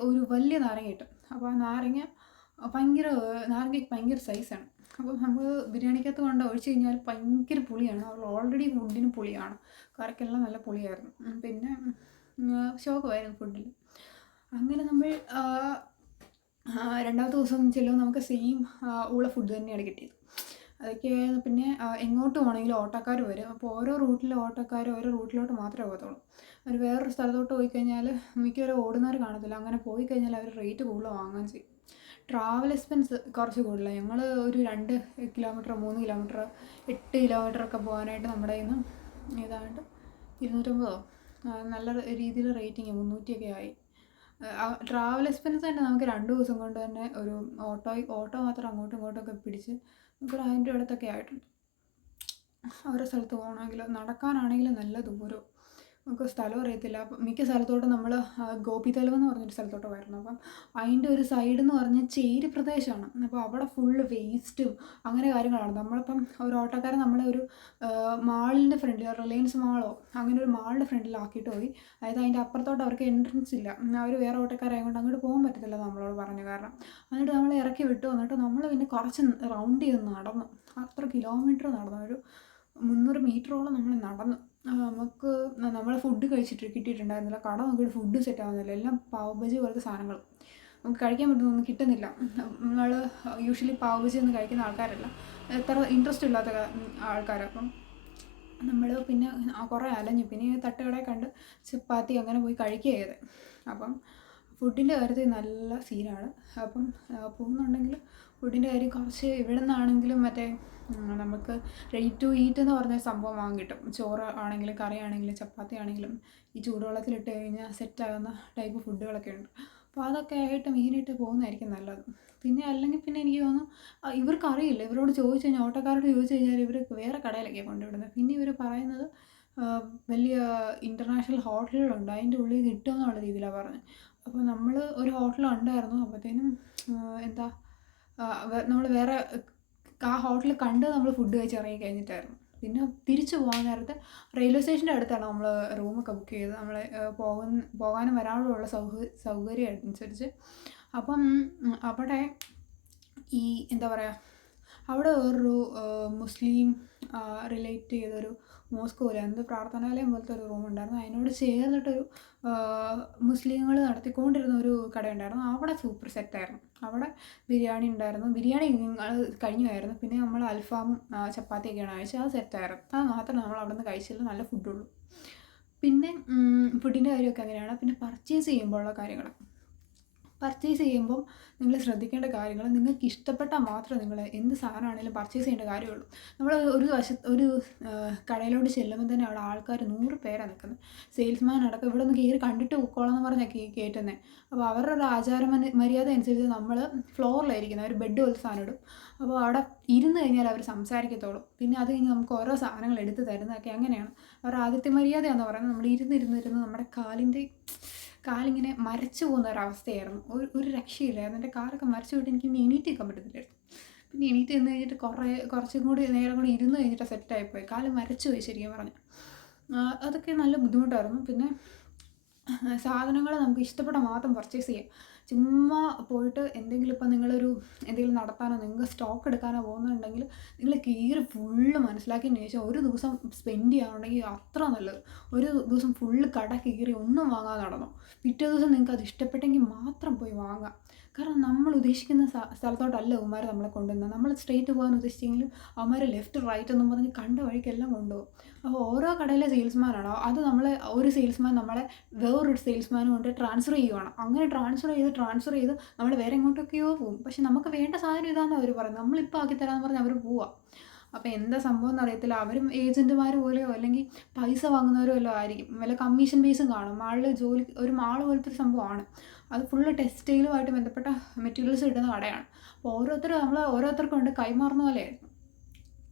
ഒരു വലിയ നാരങ്ങ കിട്ടും. അപ്പോൾ ആ നാരങ്ങയ്ക്ക് ഭയങ്കര സൈസാണ്. അപ്പോൾ നമ്മൾ ബിരിയാണിക്കകത്ത് ഒഴിച്ച് കഴിഞ്ഞാൽ ഭയങ്കര പുളിയാണ്. ഓൾറെഡി ഫുഡിന് പുളിയാണ്, കറിക്കെല്ലാം നല്ല പുളിയായിരുന്നു. പിന്നെ ശോകമായിരുന്നു ഫുഡിൽ. അങ്ങനെ നമ്മൾ രണ്ടാമത്തെ ദിവസം ചെല്ലുമ്പോൾ നമുക്ക് സെയിം ഉള്ള ഫുഡ് തന്നെയാണ് കിട്ടിയത്. അതൊക്കെ പിന്നെ എങ്ങോട്ട് പോകണമെങ്കിലും ഓട്ടോക്കാർ വരും. അപ്പോൾ ഓരോ റൂട്ടിലെ ഓട്ടോക്കാർ ഓരോ റൂട്ടിലോട്ട് മാത്രമേ പോകത്തുള്ളൂ. അവർ വേറൊരു സ്ഥലത്തോട്ട് പോയിക്കഴിഞ്ഞാൽ മിക്കവരും ഓടുന്നവർ കാണത്തില്ല. അങ്ങനെ പോയി കഴിഞ്ഞാൽ അവർ റേറ്റ് കൂടുതൽ വാങ്ങുകയും ചെയ്യും. ട്രാവൽ എക്സ്പെൻസ് കുറച്ച് കൂടുതലാണ്. ഞങ്ങൾ ഒരു 2 കിലോമീറ്റർ 3 കിലോമീറ്റർ 8 കിലോമീറ്ററൊക്കെ പോകാനായിട്ട് നമ്മുടെ കയ്യിൽ നിന്ന് ഏതാണ്ട് 250 നല്ല രീതിയിൽ റേറ്റിങ് 300 ഒക്കെ ആയി. ട്രാവൽ എക്സ്പെൻസ് തന്നെ നമുക്ക് 2 ദിവസം കൊണ്ട് തന്നെ ഒരു ഓട്ടോ മാത്രം അങ്ങോട്ടും ഇങ്ങോട്ടുമൊക്കെ പിടിച്ച് നമുക്കൊരു 1000 രൂപ അടുത്തൊക്കെ ആയിട്ടുണ്ട്. ഓരോ സ്ഥലത്ത് പോകണമെങ്കിൽ നടക്കാനാണെങ്കിലും നല്ല ദൂരം, നമുക്ക് സ്ഥലം അറിയത്തില്ല. അപ്പം മിക്ക സ്ഥലത്തോട്ടും നമ്മൾ ഗോപിതലം എന്ന് പറഞ്ഞൊരു സ്ഥലത്തോട്ട് വരുന്നു. അപ്പം അതിൻ്റെ ഒരു സൈഡ് എന്ന് പറഞ്ഞാൽ ചേരി പ്രദേശമാണ്. അപ്പോൾ അവിടെ ഫുള്ള് വേസ്റ്റും അങ്ങനെ കാര്യങ്ങളാണ്. നമ്മളിപ്പം ഒരു ഓട്ടോക്കാരൻ നമ്മളെ ഒരു മാളിൻ്റെ ഫ്രണ്ടിൽ, റിലയൻസ് മാളോ അങ്ങനെ ഒരു മാളിൻ്റെ ഫ്രണ്ടിലാക്കിയിട്ട് പോയി. അതായത് അതിൻ്റെ അപ്പുറത്തോട്ട് അവർക്ക് എൻട്രൻസ് ഇല്ല, അവർ വേറെ ഓട്ടോക്കാരായതുകൊണ്ട് അങ്ങോട്ട് പോകാൻ പറ്റത്തില്ല നമ്മളോട് പറഞ്ഞു. കാരണം എന്നിട്ട് നമ്മളെ ഇറക്കി വിട്ടു. എന്നിട്ട് നമ്മൾ പിന്നെ കുറച്ച് റൗണ്ട് ചെയ്ത് നടന്നു, അത്ര കിലോമീറ്റർ നടന്നു, ഒരു 300 മീറ്ററോളം നമ്മൾ നടന്നു. നമുക്ക് നമ്മൾ ഫുഡ് കഴിച്ചിട്ട് കിട്ടിയിട്ടുണ്ടായിരുന്നില്ല. കട നോക്കിയിട്ട് ഫുഡ് സെറ്റ് ആവുന്നില്ല, എല്ലാം പാവ് ബജി പോലത്തെ സാധനങ്ങൾ, നമുക്ക് കഴിക്കാൻ പറ്റുന്നൊന്നും കിട്ടുന്നില്ല. നമ്മൾ യൂഷ്വലി പാവ് ബജി ഒന്നും കഴിക്കുന്ന ആൾക്കാരല്ല, എത്ര ഇൻട്രസ്റ്റ് ഇല്ലാത്ത ആൾക്കാർ. അപ്പം നമ്മൾ പിന്നെ കുറേ അലഞ്ഞു. പിന്നെ തട്ടുകടയിൽ കണ്ട് ചപ്പാത്തി അങ്ങനെ പോയി കഴിക്കുക ചെയ്തത്. അപ്പം ഫുഡിൻ്റെ കാര്യത്തിൽ നല്ല സീനാണ്. അപ്പം പോകുന്നുണ്ടെങ്കിൽ ഫുഡിൻ്റെ കാര്യം കുറച്ച് ഇവിടെ നിന്നാണെങ്കിലും മറ്റേ നമുക്ക് റെഡി ടു ഈറ്റ് എന്ന് പറഞ്ഞ സംഭവം വാങ്ങി കിട്ടും. ചോറ് ആണെങ്കിലും കറി ആണെങ്കിലും ചപ്പാത്തി ആണെങ്കിലും ഈ ചൂടുവെള്ളത്തിലിട്ട് കഴിഞ്ഞാൽ സെറ്റാകുന്ന ടൈപ്പ് ഫുഡുകളൊക്കെ ഉണ്ട്. അപ്പോൾ അതൊക്കെ ആയിട്ട് മെയിനായിട്ട് പോകുന്നതായിരിക്കും നല്ലത്. പിന്നെ അല്ലെങ്കിൽ പിന്നെ എനിക്ക് തോന്നുന്നു ഇവർക്കറിയില്ല, ഇവരോട് ചോദിച്ചു കഴിഞ്ഞാൽ, ഓട്ടോക്കാരോട് ചോദിച്ചു കഴിഞ്ഞാൽ ഇവർ വേറെ കടയിലൊക്കെയാണ് കൊണ്ടുവിടുന്നത്. പിന്നെ ഇവർ പറയുന്നത് വലിയ ഇൻ്റർനാഷണൽ ഹോട്ടലുകളുണ്ട്, അതിൻ്റെ ഉള്ളിൽ കിട്ടുമെന്നുള്ള രീതിയിലാണ് പറഞ്ഞത്. അപ്പോൾ നമ്മൾ ഒരു ഹോട്ടലുണ്ടായിരുന്നു, അപ്പോഴത്തേനും എന്താ നമ്മൾ വേറെ ആ ഹോട്ടൽ കണ്ട് നമ്മൾ ഫുഡ് കഴിച്ച് ഇറങ്ങി കഴിഞ്ഞിട്ടായിരുന്നു. പിന്നെ തിരിച്ചു പോകാൻ നേരത്ത് റെയിൽവേ സ്റ്റേഷൻ്റെ അടുത്താണ് നമ്മൾ റൂമൊക്കെ ബുക്ക് ചെയ്തത്, നമ്മൾ പോകാനും വരാനുള്ള സൗകര്യം അനുസരിച്ച്. അപ്പം അവിടെ ഈ എന്താ പറയുക, അവിടെ വേറൊരു മുസ്ലിം റിലേറ്റ് ചെയ്തൊരു മോസ്ക് പോലെ എന്ത് പ്രാർത്ഥനാലയം പോലത്തെ ഒരു റൂം ഉണ്ടായിരുന്നു. അതിനോട് ചേർന്നിട്ടൊരു മുസ്ലിങ്ങൾ നടത്തിക്കൊണ്ടിരുന്ന ഒരു കടയുണ്ടായിരുന്നു. അവിടെ സൂപ്പർ സെറ്റായിരുന്നു. അവിടെ ബിരിയാണി ഉണ്ടായിരുന്നു, ബിരിയാണി കഴിഞ്ഞുമായിരുന്നു. പിന്നെ നമ്മൾ അൽഫാമും ചപ്പാത്തിയൊക്കെയാണ് കഴിച്ചത്, അത് സെറ്റായിരുന്നു. അത് മാത്രമേ നമ്മൾ അവിടെ നിന്ന് കഴിച്ചില്ല, നല്ല ഫുഡുള്ളൂ. പിന്നെ ഫുഡിൻ്റെ കാര്യമൊക്കെ അങ്ങനെയാണ്. പിന്നെ പർച്ചേസ് ചെയ്യുമ്പോഴുള്ള കാര്യങ്ങൾ, പർച്ചേസ് ചെയ്യുമ്പം നിങ്ങൾ ശ്രദ്ധിക്കേണ്ട കാര്യങ്ങൾ, നിങ്ങൾക്ക് ഇഷ്ടപ്പെട്ടാൽ മാത്രമേ നിങ്ങൾ എന്ത് സാധനമാണെങ്കിലും പർച്ചേസ് ചെയ്യേണ്ട കാര്യമുള്ളൂ. നമ്മൾ ഒരു കടയിലോട്ട് ചെല്ലുമ്പോൾ തന്നെ അവിടെ ആൾക്കാർ 100 പേരാണ് നിൽക്കുന്നത്. സെയിൽസ്മാൻ അടക്കം ഇവിടെ ഒന്ന് കയറി കണ്ടിട്ട് പൊക്കോളാം പറഞ്ഞാൽ കയറ്റുന്നത്. അപ്പോൾ അവരുടെ ഒരു മര്യാദ അനുസരിച്ച് നമ്മൾ ഫ്ലോറിലായിരിക്കുന്നത്, ഒരു ബെഡ് പോലത്തെ സാധനം ഇടും. അപ്പോൾ അവിടെ ഇരുന്ന് കഴിഞ്ഞാൽ അവർ സംസാരിക്കത്തുള്ളൂ. പിന്നെ അത് കഴിഞ്ഞ് നമുക്ക് ഓരോ സാധനങ്ങൾ എടുത്ത് തരുന്നതൊക്കെ അങ്ങനെയാണ്. അവരുടെ ആദ്യത്തെ മര്യാദയാണെന്ന് പറയുന്നത്. നമ്മൾ ഇരുന്ന് നമ്മുടെ കാലിങ്ങനെ മരച്ചു പോകുന്ന ഒരവസ്ഥയായിരുന്നു. ഒരു രക്ഷയില്ലായിരുന്നു. എൻ്റെ കാലൊക്കെ മരച്ചു പോയിട്ട് എനിക്ക് ഇനി എണീറ്റ് നിൽക്കാൻ പറ്റത്തില്ലായിരുന്നു. പിന്നെ എണീറ്റ് നിന്ന് കഴിഞ്ഞിട്ട് കുറച്ചും കൂടി നേരം കൂടി ഇരുന്ന് കഴിഞ്ഞിട്ട് സെറ്റായിപ്പോയി, കാല് മരച്ചു പോയി ശരിക്കും പറഞ്ഞു. അതൊക്കെ നല്ല ബുദ്ധിമുട്ടായിരുന്നു. പിന്നെ സാധനങ്ങൾ നമുക്ക് ഇഷ്ടപ്പെട്ട മാത്രം പർച്ചേസ് ചെയ്യാം. ചുമ്മാ പോയിട്ട് ഇപ്പം എന്തെങ്കിലും നടത്താനോ നിങ്ങൾക്ക് സ്റ്റോക്ക് എടുക്കാനോ പോകുന്നുണ്ടെങ്കിൽ നിങ്ങൾ കീറി ഫുള്ള് മനസ്സിലാക്കിയതിന് ശേഷം ഒരു ദിവസം സ്പെൻഡ് ചെയ്യാനുണ്ടെങ്കിൽ അത്ര നല്ലത്. ഒരു ദിവസം ഫുള്ള് കട കീറി ഒന്നും വാങ്ങാതെ നടന്നു, പിറ്റേ ദിവസം നിങ്ങൾക്ക് അത് ഇഷ്ടപ്പെട്ടെങ്കിൽ മാത്രം പോയി വാങ്ങാം. കാരണം നമ്മൾ ഉദ്ദേശിക്കുന്ന സ്ഥലത്തോട്ടല്ല അവന്മാർ നമ്മളെ കൊണ്ടുവന്നത്. നമ്മൾ സ്ട്രെയിറ്റ് പോകാൻ ഉദ്ദേശിച്ചെങ്കിലും അവന്മാർ ലെഫ്റ്റ് റൈറ്റ് എന്നും പറഞ്ഞ് കണ്ട വഴിക്കെല്ലാം കൊണ്ടുപോകും. അപ്പോൾ ഓരോ കടയിലെ സെയിൽസ്മാനാണോ അത് ഒരു സെയിൽസ്മാൻ നമ്മളെ വേറൊരു സെയിൽസ്മാനും കൊണ്ട് ട്രാൻസ്ഫർ ചെയ്യുവാണ്. അങ്ങനെ ട്രാൻസ്ഫർ ചെയ്ത് നമ്മൾ വേറെ എങ്ങോട്ടൊക്കെയോ പോകും. പക്ഷെ നമുക്ക് വേണ്ട സാധനം ഇതാണെന്ന് അവർ പറയുന്നത്, നമ്മളിപ്പോൾ ആക്കി തരാമെന്ന് പറഞ്ഞ് അവർ പോവാം. അപ്പോൾ എന്താ സംഭവം എന്നറിയത്തില്ല. അവരും ഏജൻറ്റുമാർ പോലെയോ അല്ലെങ്കിൽ പൈസ വാങ്ങുന്നവരോ വല്ലതും ആയിരിക്കും. വല്ല കമ്മീഷൻ ബേസും കാണും. ഒരു മാൾ പോലത്തെ ഒരു സംഭവമാണ് അത്. ഫുള്ള് ടെക്സ്റ്റൈലുമായിട്ട് ബന്ധപ്പെട്ട മെറ്റീരിയൽസ് കിട്ടുന്ന കടയാണ്. അപ്പോൾ ഓരോരുത്തർക്കും കൊണ്ട് കൈമാറുന്ന പോലെയായിരുന്നു.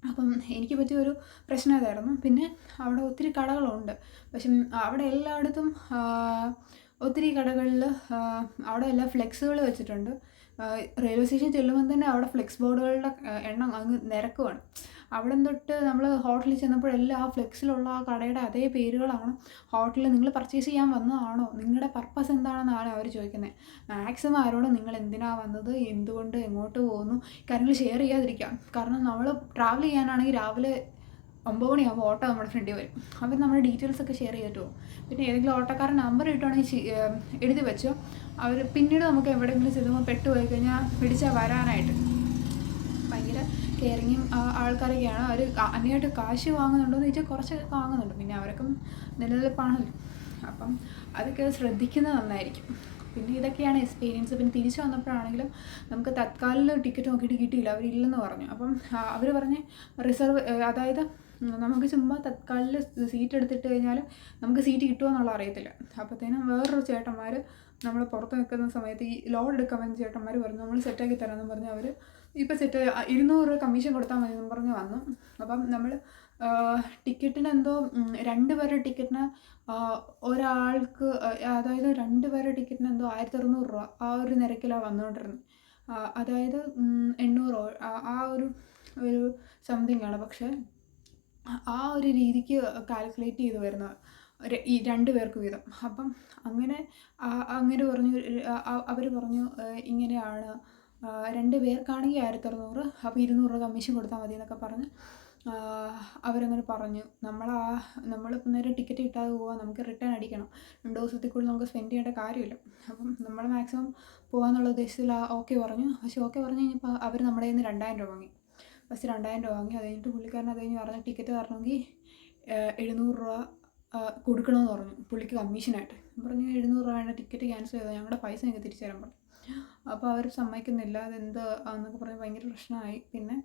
അപ്പം എനിക്ക് പറ്റിയ ഒരു പ്രശ്നം അതായിരുന്നു. പിന്നെ അവിടെ ഒത്തിരി കടകളുണ്ട്, പക്ഷെ അവിടെ എല്ലായിടത്തും ഒത്തിരി കടകളിൽ അവിടെ എല്ലാം ഫ്ലെക്സുകൾ വെച്ചിട്ടുണ്ട്. റെയിൽവേ സ്റ്റേഷൻ ചെല്ലുമ്പോൾ തന്നെ അവിടെ ഫ്ലെക്സ് ബോർഡുകളുടെ എണ്ണം അങ്ങ് നിരക്കുവാണ്. അവിടെ തൊട്ട് നമ്മൾ ഹോട്ടലിൽ ചെന്നപ്പോഴെല്ലാം ആ ഫ്ലെക്സിലുള്ള ആ കടയുടെ അതേ പേരുകളാണ്. ഹോട്ടലിൽ നിങ്ങൾ പർച്ചേസ് ചെയ്യാൻ വന്നതാണോ, നിങ്ങളുടെ പർപ്പസ് എന്താണെന്നാണ് അവർ ചോദിക്കുന്നത്. മാക്സിമം ആരോടും നിങ്ങൾ എന്തിനാണ് വന്നത്, എന്തുകൊണ്ട്, എങ്ങോട്ട് പോകുന്നു, കാര്യങ്ങൾ ഷെയർ ചെയ്യാതിരിക്കുക. കാരണം നമ്മൾ ട്രാവൽ ചെയ്യാനാണെങ്കിൽ രാവിലെ 9 മണിയാകുമ്പോൾ ഓട്ടോ നമ്മുടെ ഫ്രണ്ടിൽ വരും. അവർ നമ്മുടെ ഡീറ്റെയിൽസൊക്കെ ഷെയർ ചെയ്തിട്ട് പോകും. പിന്നെ ഏതെങ്കിലും ഓട്ടോക്കാരൻ നമ്പർ ഇട്ടുവാണെങ്കിൽ എഴുതി വെച്ചോ, അവർ പിന്നീട് നമുക്ക് എവിടെയെങ്കിലും ചെല്ലുമ്പോൾ പെട്ടുപോയി കഴിഞ്ഞാൽ പിടിച്ചാൽ വരാനായിട്ട്. ഭയങ്കര കെയറിങ്ങും ആൾക്കാരൊക്കെയാണ്. അവർ അന്യമായിട്ട് കാശ് വാങ്ങുന്നുണ്ടോ എന്ന് ചോദിച്ചാൽ കുറച്ച് വാങ്ങുന്നുണ്ട്. പിന്നെ അവർക്കും നിലനിൽപ്പാണല്ലോ, അപ്പം അതൊക്കെ ശ്രദ്ധിക്കുന്നത് നന്നായിരിക്കും. പിന്നെ ഇതൊക്കെയാണ് എക്സ്പീരിയൻസ്. പിന്നെ തിരിച്ചു വന്നപ്പോഴാണെങ്കിലും നമുക്ക് തത്കാലിൽ ടിക്കറ്റ് നോക്കിയിട്ട് കിട്ടിയില്ല, അവരില്ലെന്ന് പറഞ്ഞു. അപ്പം അവർ പറഞ്ഞ് റിസർവ്, അതായത് നമുക്ക് ചുമ്മാ തത്കാലിൽ സീറ്റ് എടുത്തിട്ട് കഴിഞ്ഞാൽ നമുക്ക് സീറ്റ് കിട്ടുമോ എന്നുള്ള അറിയത്തില്ല. അപ്പോഴത്തേനും വേറൊരു ചേട്ടന്മാർ നമ്മൾ പുറത്ത് നിൽക്കുന്ന സമയത്ത് ഈ ലോഡ് എടുക്കാൻ വന്ന ചേട്ടന്മാർ പറഞ്ഞു നമ്മൾ സെറ്റാക്കി തരാമെന്ന് പറഞ്ഞ് അവർ ഇപ്പോൾ സെറ്റ് 200 രൂപ കമ്മീഷൻ കൊടുത്താൽ മതി എന്ന് പറഞ്ഞ് വന്നു. അപ്പം നമ്മൾ ടിക്കറ്റിന് എന്തോ 2 പേരുടെ ടിക്കറ്റിന് ഒരാൾക്ക് അതായത് 2 പേരുടെ ടിക്കറ്റിന് എന്തോ 1600 രൂപ ആ ഒരു നിരക്കിലാണ് വന്നുകൊണ്ടിരുന്നത്. അതായത് 800 ആ ഒരു സംതിങ് ആണ്. പക്ഷേ ആ ഒരു രീതിക്ക് കാൽക്കുലേറ്റ് ചെയ്ത് വരുന്നത് ഈ 2 പേർക്ക് വീതം. അപ്പം അങ്ങനെ പറഞ്ഞു അവർ പറഞ്ഞു ഇങ്ങനെയാണ് 2 പേർക്കാണെങ്കിൽ 1600, അപ്പോൾ 200 രൂപ കമ്മീഷൻ കൊടുത്താൽ മതി എന്നൊക്കെ പറഞ്ഞ് അവരങ്ങനെ പറഞ്ഞു. നമ്മളിപ്പോൾ നേരെ ടിക്കറ്റ് കിട്ടാതെ പോവാൻ നമുക്ക് റിട്ടേൺ അടിക്കണം. 2 ദിവസത്തിൽ കൂടുതൽ നമുക്ക് സ്പെൻഡ് ചെയ്യേണ്ട കാര്യമില്ല. അപ്പം നമ്മൾ മാക്സിമം പോകാമെന്നുള്ള ഉദ്ദേശത്തിൽ ഓക്കെ പറഞ്ഞു. പക്ഷേ ഓക്കെ പറഞ്ഞു കഴിഞ്ഞപ്പോൾ അവർ നമ്മുടെ കയ്യിൽ നിന്ന് 2000 രൂപ വാങ്ങി. ഫസ്റ്റ് 2000 രൂപ വാങ്ങി. അത് കഴിഞ്ഞിട്ട് പുള്ളിക്കാരൻ അത് കഴിഞ്ഞ് പറഞ്ഞ ടിക്കറ്റ് തരണമെങ്കിൽ 700 രൂപ കൊടുക്കണമെന്ന് പറഞ്ഞു പുള്ളിക്ക് കമ്മീഷനായിട്ട്. പറഞ്ഞു 700 രൂപ വേണ്ട, ടിക്കറ്റ് ക്യാൻസൽ ചെയ്തോ, ഞങ്ങളുടെ പൈസ നിങ്ങൾക്ക് തിരിച്ചു തരാൻ പറഞ്ഞു. അപ്പോൾ അവർ സമ്മതിക്കുന്നില്ല, അതെന്ത് എന്നൊക്കെ പറഞ്ഞ് ഭയങ്കര പ്രശ്നമായി. പിന്നെ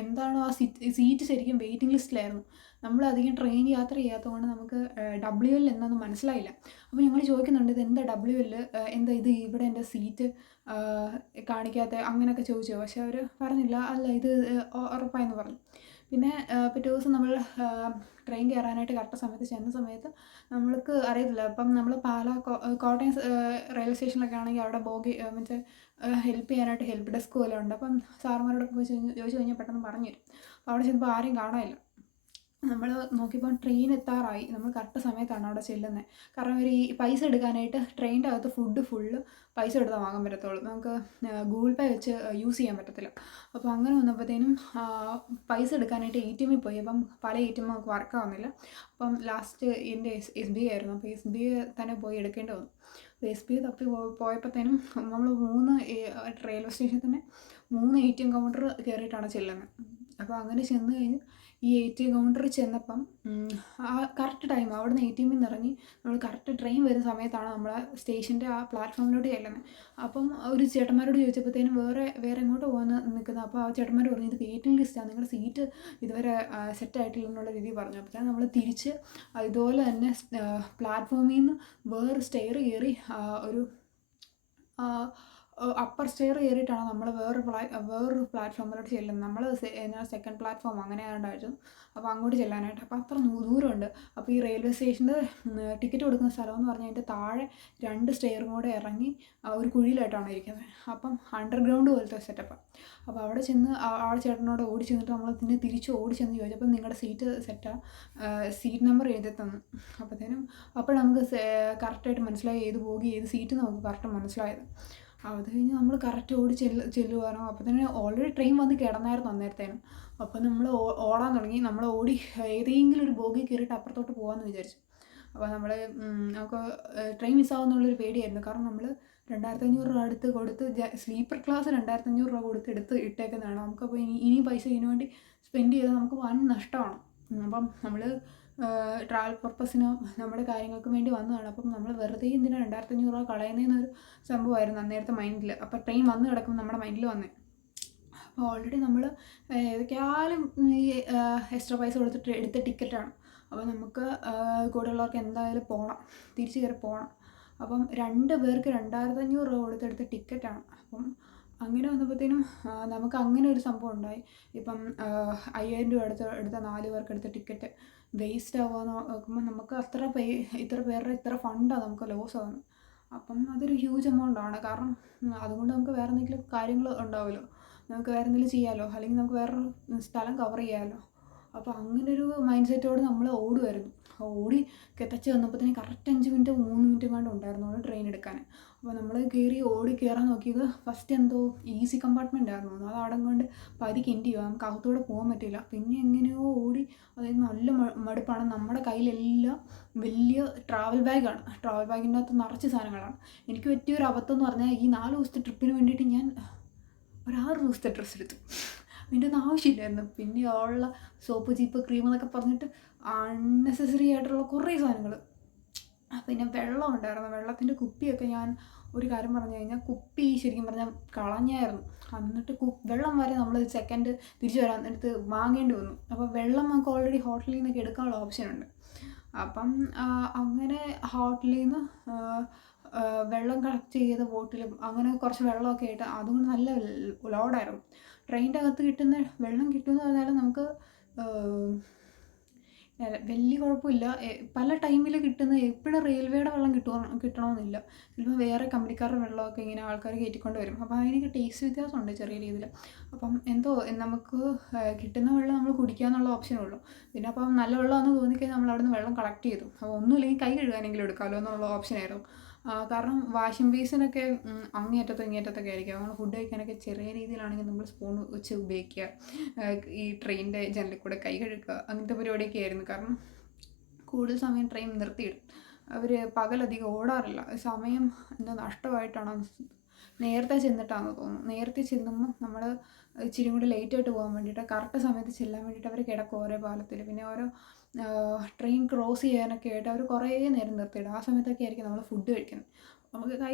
എന്താണോ ആ സീറ്റ് ശരിക്കും വെയിറ്റിംഗ് ലിസ്റ്റിലായിരുന്നു. നമ്മളധികം ട്രെയിൻ യാത്ര ചെയ്യാത്തതുകൊണ്ട് നമുക്ക് WL എന്താണെന്ന് മനസ്സിലായില്ല. അപ്പോൾ ഞങ്ങൾ ചോദിക്കുന്നുണ്ട് ഇതെന്താ WL, എന്താ ഇത് ഇവിടെ എൻ്റെ സീറ്റ് കാണിക്കാത്ത, അങ്ങനെയൊക്കെ ചോദിച്ചു. പക്ഷേ അവർ പറഞ്ഞില്ല, അല്ല ഇത് ഉറപ്പായെന്ന് പറഞ്ഞു. പിന്നെ പിറ്റേ ദിവസം നമ്മൾ ട്രെയിൻ കയറാനായിട്ട് കറക്റ്റ് സമയത്ത് ചെന്ന സമയത്ത് നമ്മൾക്ക് അറിയത്തില്ല. അപ്പം നമ്മൾ കോട്ടയം റെയിൽവേ സ്റ്റേഷനിലൊക്കെ ആണെങ്കിൽ അവിടെ മറ്റേ ഹെൽപ്പ് ചെയ്യാനായിട്ട് ഹെൽപ്പ് ഡെസ്ക് പോലെ ഉണ്ട്. അപ്പം സാറുമാരോടൊക്കെ പോയി ചോദിച്ചു കഴിഞ്ഞാൽ പെട്ടെന്ന് പറഞ്ഞു തരും. അപ്പോൾ അവിടെ ചെന്നപ്പോൾ ആരെയും കാണാനില്ല. നമ്മൾ നോക്കിയപ്പോൾ ട്രെയിൻ എത്താറായി. നമ്മൾ കറക്റ്റ് സമയത്താണ് അവിടെ ചെല്ലുന്നത്. കാരണം അവർ ഈ പൈസ എടുക്കാനായിട്ട് ട്രെയിനിൻ്റെ അകത്ത് ഫുഡ് ഫുള്ള് പൈസ എടുത്താൽ വാങ്ങാൻ പറ്റത്തുള്ളൂ. നമുക്ക് ഗൂഗിൾ പേ വെച്ച് യൂസ് ചെയ്യാൻ പറ്റത്തില്ല. അപ്പോൾ അങ്ങനെ വന്നപ്പോഴത്തേനും പൈസ എടുക്കാനായിട്ട് ATM പോയി. അപ്പം പല ATM നമുക്ക് വർക്കാവുന്നില്ല. അപ്പം ലാസ്റ്റ് എൻ്റെ SBI ആയിരുന്നു. അപ്പോൾ SBI തന്നെ പോയി എടുക്കേണ്ടി വന്നു. അപ്പോൾ SBI തപ്പി പോയപ്പോഴത്തേനും നമ്മൾ 3 റെയിൽവേ സ്റ്റേഷനിൽ തന്നെ 3 ATM കൗണ്ടർ കയറിയിട്ടാണ് ചെല്ലുന്നത്. അപ്പോൾ അങ്ങനെ ചെന്ന് കഴിഞ്ഞ് ഈ ATM കൗണ്ടറിൽ ചെന്നപ്പം ആ കറക്റ്റ് ടൈം അവിടെ നിന്ന് ATM നിന്ന് ഇറങ്ങി നമ്മൾ കറക്റ്റ് ട്രെയിൻ വരുന്ന സമയത്താണ് നമ്മൾ സ്റ്റേഷൻ്റെ ആ പ്ലാറ്റ്ഫോമിലോട്ട് ചെല്ലുന്നത്. അപ്പം ഒരു ചേട്ടന്മാരോട് ചോദിച്ചപ്പോഴത്തേനും വേറെ എങ്ങോട്ട് പോകാൻ നിൽക്കുന്നത്. അപ്പോൾ ആ ചേട്ടന്മാർ പറഞ്ഞു ഇത് വെയിറ്റിംഗ് ലിസ്റ്റാണ്, നിങ്ങളുടെ സീറ്റ് ഇതുവരെ സെറ്റായിട്ടില്ല എന്നുള്ള രീതിയിൽ പറഞ്ഞു. അപ്പോൾ നമ്മൾ തിരിച്ച് ഇതുപോലെ തന്നെ പ്ലാറ്റ്ഫോമിൽ നിന്ന് വേറെ സ്റ്റെയർ കയറി ഒരു അപ്പർ സ്റ്റെയർ കയറിയിട്ടാണ് നമ്മൾ വേറൊരു പ്ലാറ്റ്ഫോമിലോട്ട് ചെല്ലുന്നത്. നമ്മൾ സെക്കൻഡ് പ്ലാറ്റ്ഫോം അങ്ങനെയാണ്ടായിരുന്നു. അപ്പോൾ അങ്ങോട്ട് ചെല്ലാനായിട്ട് അപ്പോൾ അത്ര ദൂരമുണ്ട്. അപ്പോൾ ഈ റെയിൽവേ സ്റ്റേഷൻ്റെ ടിക്കറ്റ് കൊടുക്കുന്ന സ്ഥലം എന്ന് പറഞ്ഞാൽ അതിൻ്റെ താഴെ 2 സ്റ്റെയറും കൂടെ ഇറങ്ങി ഒരു കുഴിയിലായിട്ടാണ് ഇരിക്കുന്നത്. അപ്പം അണ്ടർഗ്രൗണ്ട് പോലത്തെ സെറ്റപ്പാണ്. അപ്പോൾ അവിടെ ചെന്ന് ആ ചേട്ടനോട് ഓടി ചെന്നിട്ട് നമ്മൾ പിന്നെ തിരിച്ച് ഓടി ചെന്ന് ചോദിച്ചപ്പോൾ നിങ്ങളുടെ സീറ്റ് സെറ്റാണ്, സീറ്റ് നമ്പർ എഴുതി തന്നു. അപ്പോൾ നമുക്ക് കറക്റ്റായിട്ട് മനസ്സിലായി ഏത് ബോഗി ഏത് സീറ്റ് നമുക്ക് കറക്റ്റ് മനസ്സിലായത്. അത് കഴിഞ്ഞ് നമ്മൾ കറക്റ്റ് ഓടി ചെല്ലുവാനോ അപ്പോൾ തന്നെ ഓൾറെഡി ട്രെയിൻ വന്ന് കിടന്നായിരുന്നു അന്നേരത്തേനും. അപ്പോൾ നമ്മൾ ഓടാൻ തുടങ്ങി. നമ്മൾ ഓടി ഏതെങ്കിലും ഒരു ബോഗി കയറിയിട്ട് അപ്പുറത്തോട്ട് പോകാമെന്ന് വിചാരിച്ചു. അപ്പോൾ നമുക്ക് ട്രെയിൻ മിസ്സാവുമെന്നുള്ളൊരു പേടിയായിരുന്നു. കാരണം നമ്മൾ 2500 രൂപ അടുത്ത് കൊടുത്ത് സ്ലീപ്പർ ക്ലാസ് 2500 രൂപ കൊടുത്ത് ഇട്ടേക്കുന്നതാണ്. നമുക്കപ്പോൾ ഇനി പൈസ ഇതിനു വേണ്ടി സ്പെൻഡ് ചെയ്താൽ നമുക്ക് വൻ നഷ്ടമാണ്. അപ്പം നമ്മൾ ട്രാവൽ പർപ്പസിനോ നമ്മുടെ കാര്യങ്ങൾക്ക് വേണ്ടി വന്നതാണ്. അപ്പം നമ്മൾ വെറുതെ എന്തിനാ 2500 രൂപ കളയുന്നതെന്നൊരു സംഭവമായിരുന്നു അന്നേരത്തെ മൈൻഡിൽ. അപ്പോൾ ട്രെയിൻ വന്ന് കിടക്കുമ്പോൾ നമ്മുടെ മൈൻഡിൽ വന്നേ. അപ്പോൾ ഓൾറെഡി നമ്മൾ ഏതൊക്കെയാലും ഈ എക്സ്ട്രാ പൈസ കൊടുത്തിട്ട് എടുത്ത ടിക്കറ്റാണ്. അപ്പോൾ നമുക്ക് കൂടെയുള്ളവർക്ക് എന്തായാലും പോകണം, തിരിച്ച് കയറി പോകണം. അപ്പം 2 പേർക്ക് 2500 രൂപ കൊടുത്തെടുത്ത ടിക്കറ്റാണ്. അപ്പം അങ്ങനെ വന്നപ്പോഴത്തേനും നമുക്ക് അങ്ങനെ ഒരു സംഭവം ഉണ്ടായി. ഇപ്പം 5000 രൂപ എടുത്ത 4 പേർക്ക് എടുത്ത ടിക്കറ്റ് വേസ്റ്റ് ആവുകയെന്ന് നോക്കുമ്പോൾ നമുക്ക് ഇത്ര പേരുടെ ഇത്ര ഫണ്ടാണ് നമുക്ക് ലോസ് ആവുന്നത്. അപ്പം അതൊരു ഹ്യൂജ് എമൗണ്ടാണ്. കാരണം അതുകൊണ്ട് നമുക്ക് വേറെ എന്തെങ്കിലും കാര്യങ്ങൾ ഉണ്ടാവുമല്ലോ, നമുക്ക് വേറെ എന്തെങ്കിലും ചെയ്യാമല്ലോ, അല്ലെങ്കിൽ നമുക്ക് വേറൊരു സ്ഥലം കവർ ചെയ്യാമല്ലോ. അപ്പോൾ അങ്ങനൊരു മൈൻഡ് സെറ്റോട് നമ്മൾ ഓടുമായിരുന്നു. ഓടി കിതച്ച് വന്നപ്പോഴത്തേനും കറക്റ്റ് 5 മിനിറ്റ് 3 മിനിറ്റ് എങ്ങാണ്ട് ഉണ്ടായിരുന്നു ട്രെയിൻ എടുക്കാൻ. അപ്പോൾ നമ്മൾ ഓടി കയറാൻ നോക്കിയത് ഫസ്റ്റ് എന്തോ ഈസി കമ്പാർട്ട്മെൻ്റ് ആയിരുന്നു. അത് അവിടെ കൊണ്ട് പതിക്ക് എൻഡ് ചെയ്യുക, നമുക്ക് അകത്തൂടെ പോകാൻ പറ്റില്ല. പിന്നെ എങ്ങനെയോ ഓടി, അതായത് നല്ല മടുപ്പാണ്. നമ്മുടെ കയ്യിലെല്ലാം വലിയ ട്രാവൽ ബാഗാണ്. ട്രാവൽ ബാഗിൻ്റെ അകത്ത് നിറച്ച് സാധനങ്ങളാണ്. എനിക്ക് പറ്റിയൊരു അബദ്ധം എന്ന് പറഞ്ഞാൽ ഈ 4 ദിവസത്തെ ട്രിപ്പിന് വേണ്ടിയിട്ട് ഞാൻ ഒരു 6 ദിവസത്തെ ഡ്രസ്സ് എടുത്തു. അതിൻ്റെ ഒന്നും ആവശ്യമില്ലായിരുന്നു. പിന്നെ ഉള്ള സോപ്പ് ചീപ്പ് ക്രീം എന്നൊക്കെ പറഞ്ഞിട്ട് അൺനെസസറി ആയിട്ടുള്ള കുറേ സാധനങ്ങൾ. പിന്നെ വെള്ളം ഉണ്ടായിരുന്നു. വെള്ളത്തിൻ്റെ കുപ്പിയൊക്കെ ഞാൻ ഒരു കാര്യം പറഞ്ഞു കഴിഞ്ഞാൽ കുപ്പി ശരിക്കും പറഞ്ഞാൽ കളഞ്ഞായിരുന്നു. എന്നിട്ട് വെള്ളം വരെ നമ്മൾ തിരിച്ചു വരാൻ എടുത്ത് വാങ്ങേണ്ടി വന്നു. അപ്പോൾ വെള്ളം നമുക്ക് ഓൾറെഡി ഹോട്ടലിൽ നിന്നൊക്കെ എടുക്കാനുള്ള ഓപ്ഷൻ ഉണ്ട്. അപ്പം അങ്ങനെ ഹോട്ടലിൽ നിന്ന് വെള്ളം കളക്ട് ചെയ്ത ബോട്ടിലും അങ്ങനെ കുറച്ച് വെള്ളമൊക്കെ ആയിട്ട് അതുകൊണ്ട് നല്ല ലോഡായിരുന്നു. ട്രെയിനിൻ്റെ അകത്ത് കിട്ടുന്ന വെള്ളം കിട്ടുമെന്ന് പറഞ്ഞാൽ നമുക്ക് വലിയ കുഴപ്പമില്ല. പല ടൈമിൽ കിട്ടുന്ന എപ്പോഴും റെയിൽവേയുടെ വെള്ളം കിട്ടണമെന്നില്ല. ചിലപ്പോൾ വേറെ കമ്പനിക്കാരുടെ വെള്ളമൊക്കെ ഇങ്ങനെ ആൾക്കാർ കയറ്റിക്കൊണ്ട് വരും. അപ്പോൾ അതിനൊക്കെ ടേസ്റ്റ് വ്യത്യാസമുണ്ട് ചെറിയ രീതിയിൽ. അപ്പം എന്തോ നമുക്ക് കിട്ടുന്ന വെള്ളം നമ്മൾ കുടിക്കുക എന്നുള്ള ഓപ്ഷനേ ഉള്ളൂ. പിന്നെ അപ്പം നല്ല വെള്ളമാണെന്ന് തോന്നിക്കഴിഞ്ഞാൽ നമ്മൾ അവിടെ നിന്ന് വെള്ളം കളക്ട് ചെയ്തു. അപ്പോൾ ഒന്നുമില്ലെങ്കിൽ കൈ കഴുകാനെങ്കിലും എടുക്കാമല്ലോ എന്നുള്ള ഓപ്ഷനായിരുന്നു. കാരണം വാഷിംഗ് ബേസിനൊക്കെ അങ്ങേയറ്റത്തും ഇങ്ങേയറ്റത്തൊക്കെ ആയിരിക്കും. നമ്മൾ ഫുഡ് കഴിക്കാനൊക്കെ ചെറിയ രീതിയിലാണെങ്കിൽ നമ്മൾ സ്പൂൺ വെച്ച് ഉപയോഗിക്കുക. ഈ ട്രെയിനിൻ്റെ ജനലിൽ കൂടെ കൈ കഴുകുക അങ്ങനത്തെ പരിപാടിയൊക്കെ ആയിരുന്നു. കാരണം കൂടുതൽ സമയം ട്രെയിൻ നിർത്തിയിടും. അവർ പകലധികം ഓടാറില്ല. സമയം എന്താ നഷ്ടമായിട്ടാണോ നേരത്തെ ചെന്നിട്ടാണെന്ന് തോന്നുന്നു. നേരത്തെ ചെല്ലുമ്പോൾ നമ്മൾ ഇച്ചിരി കൂടി ലേറ്റായിട്ട് പോകാൻ വേണ്ടിയിട്ട് കറക്റ്റ് സമയത്ത് ചെല്ലാൻ വേണ്ടിയിട്ട് അവർ കിടക്കും ഓരോ പാലത്തിൽ. പിന്നെ ഓരോ ട്രെയിൻ ക്രോസ് ചെയ്യാനൊക്കെ ആയിട്ട് അവർ കുറേ നേരം നിർത്തിയിടും. ആ സമയത്തൊക്കെ ആയിരിക്കും നമ്മൾ ഫുഡ് കഴിക്കുന്നത്. നമുക്ക് കൈ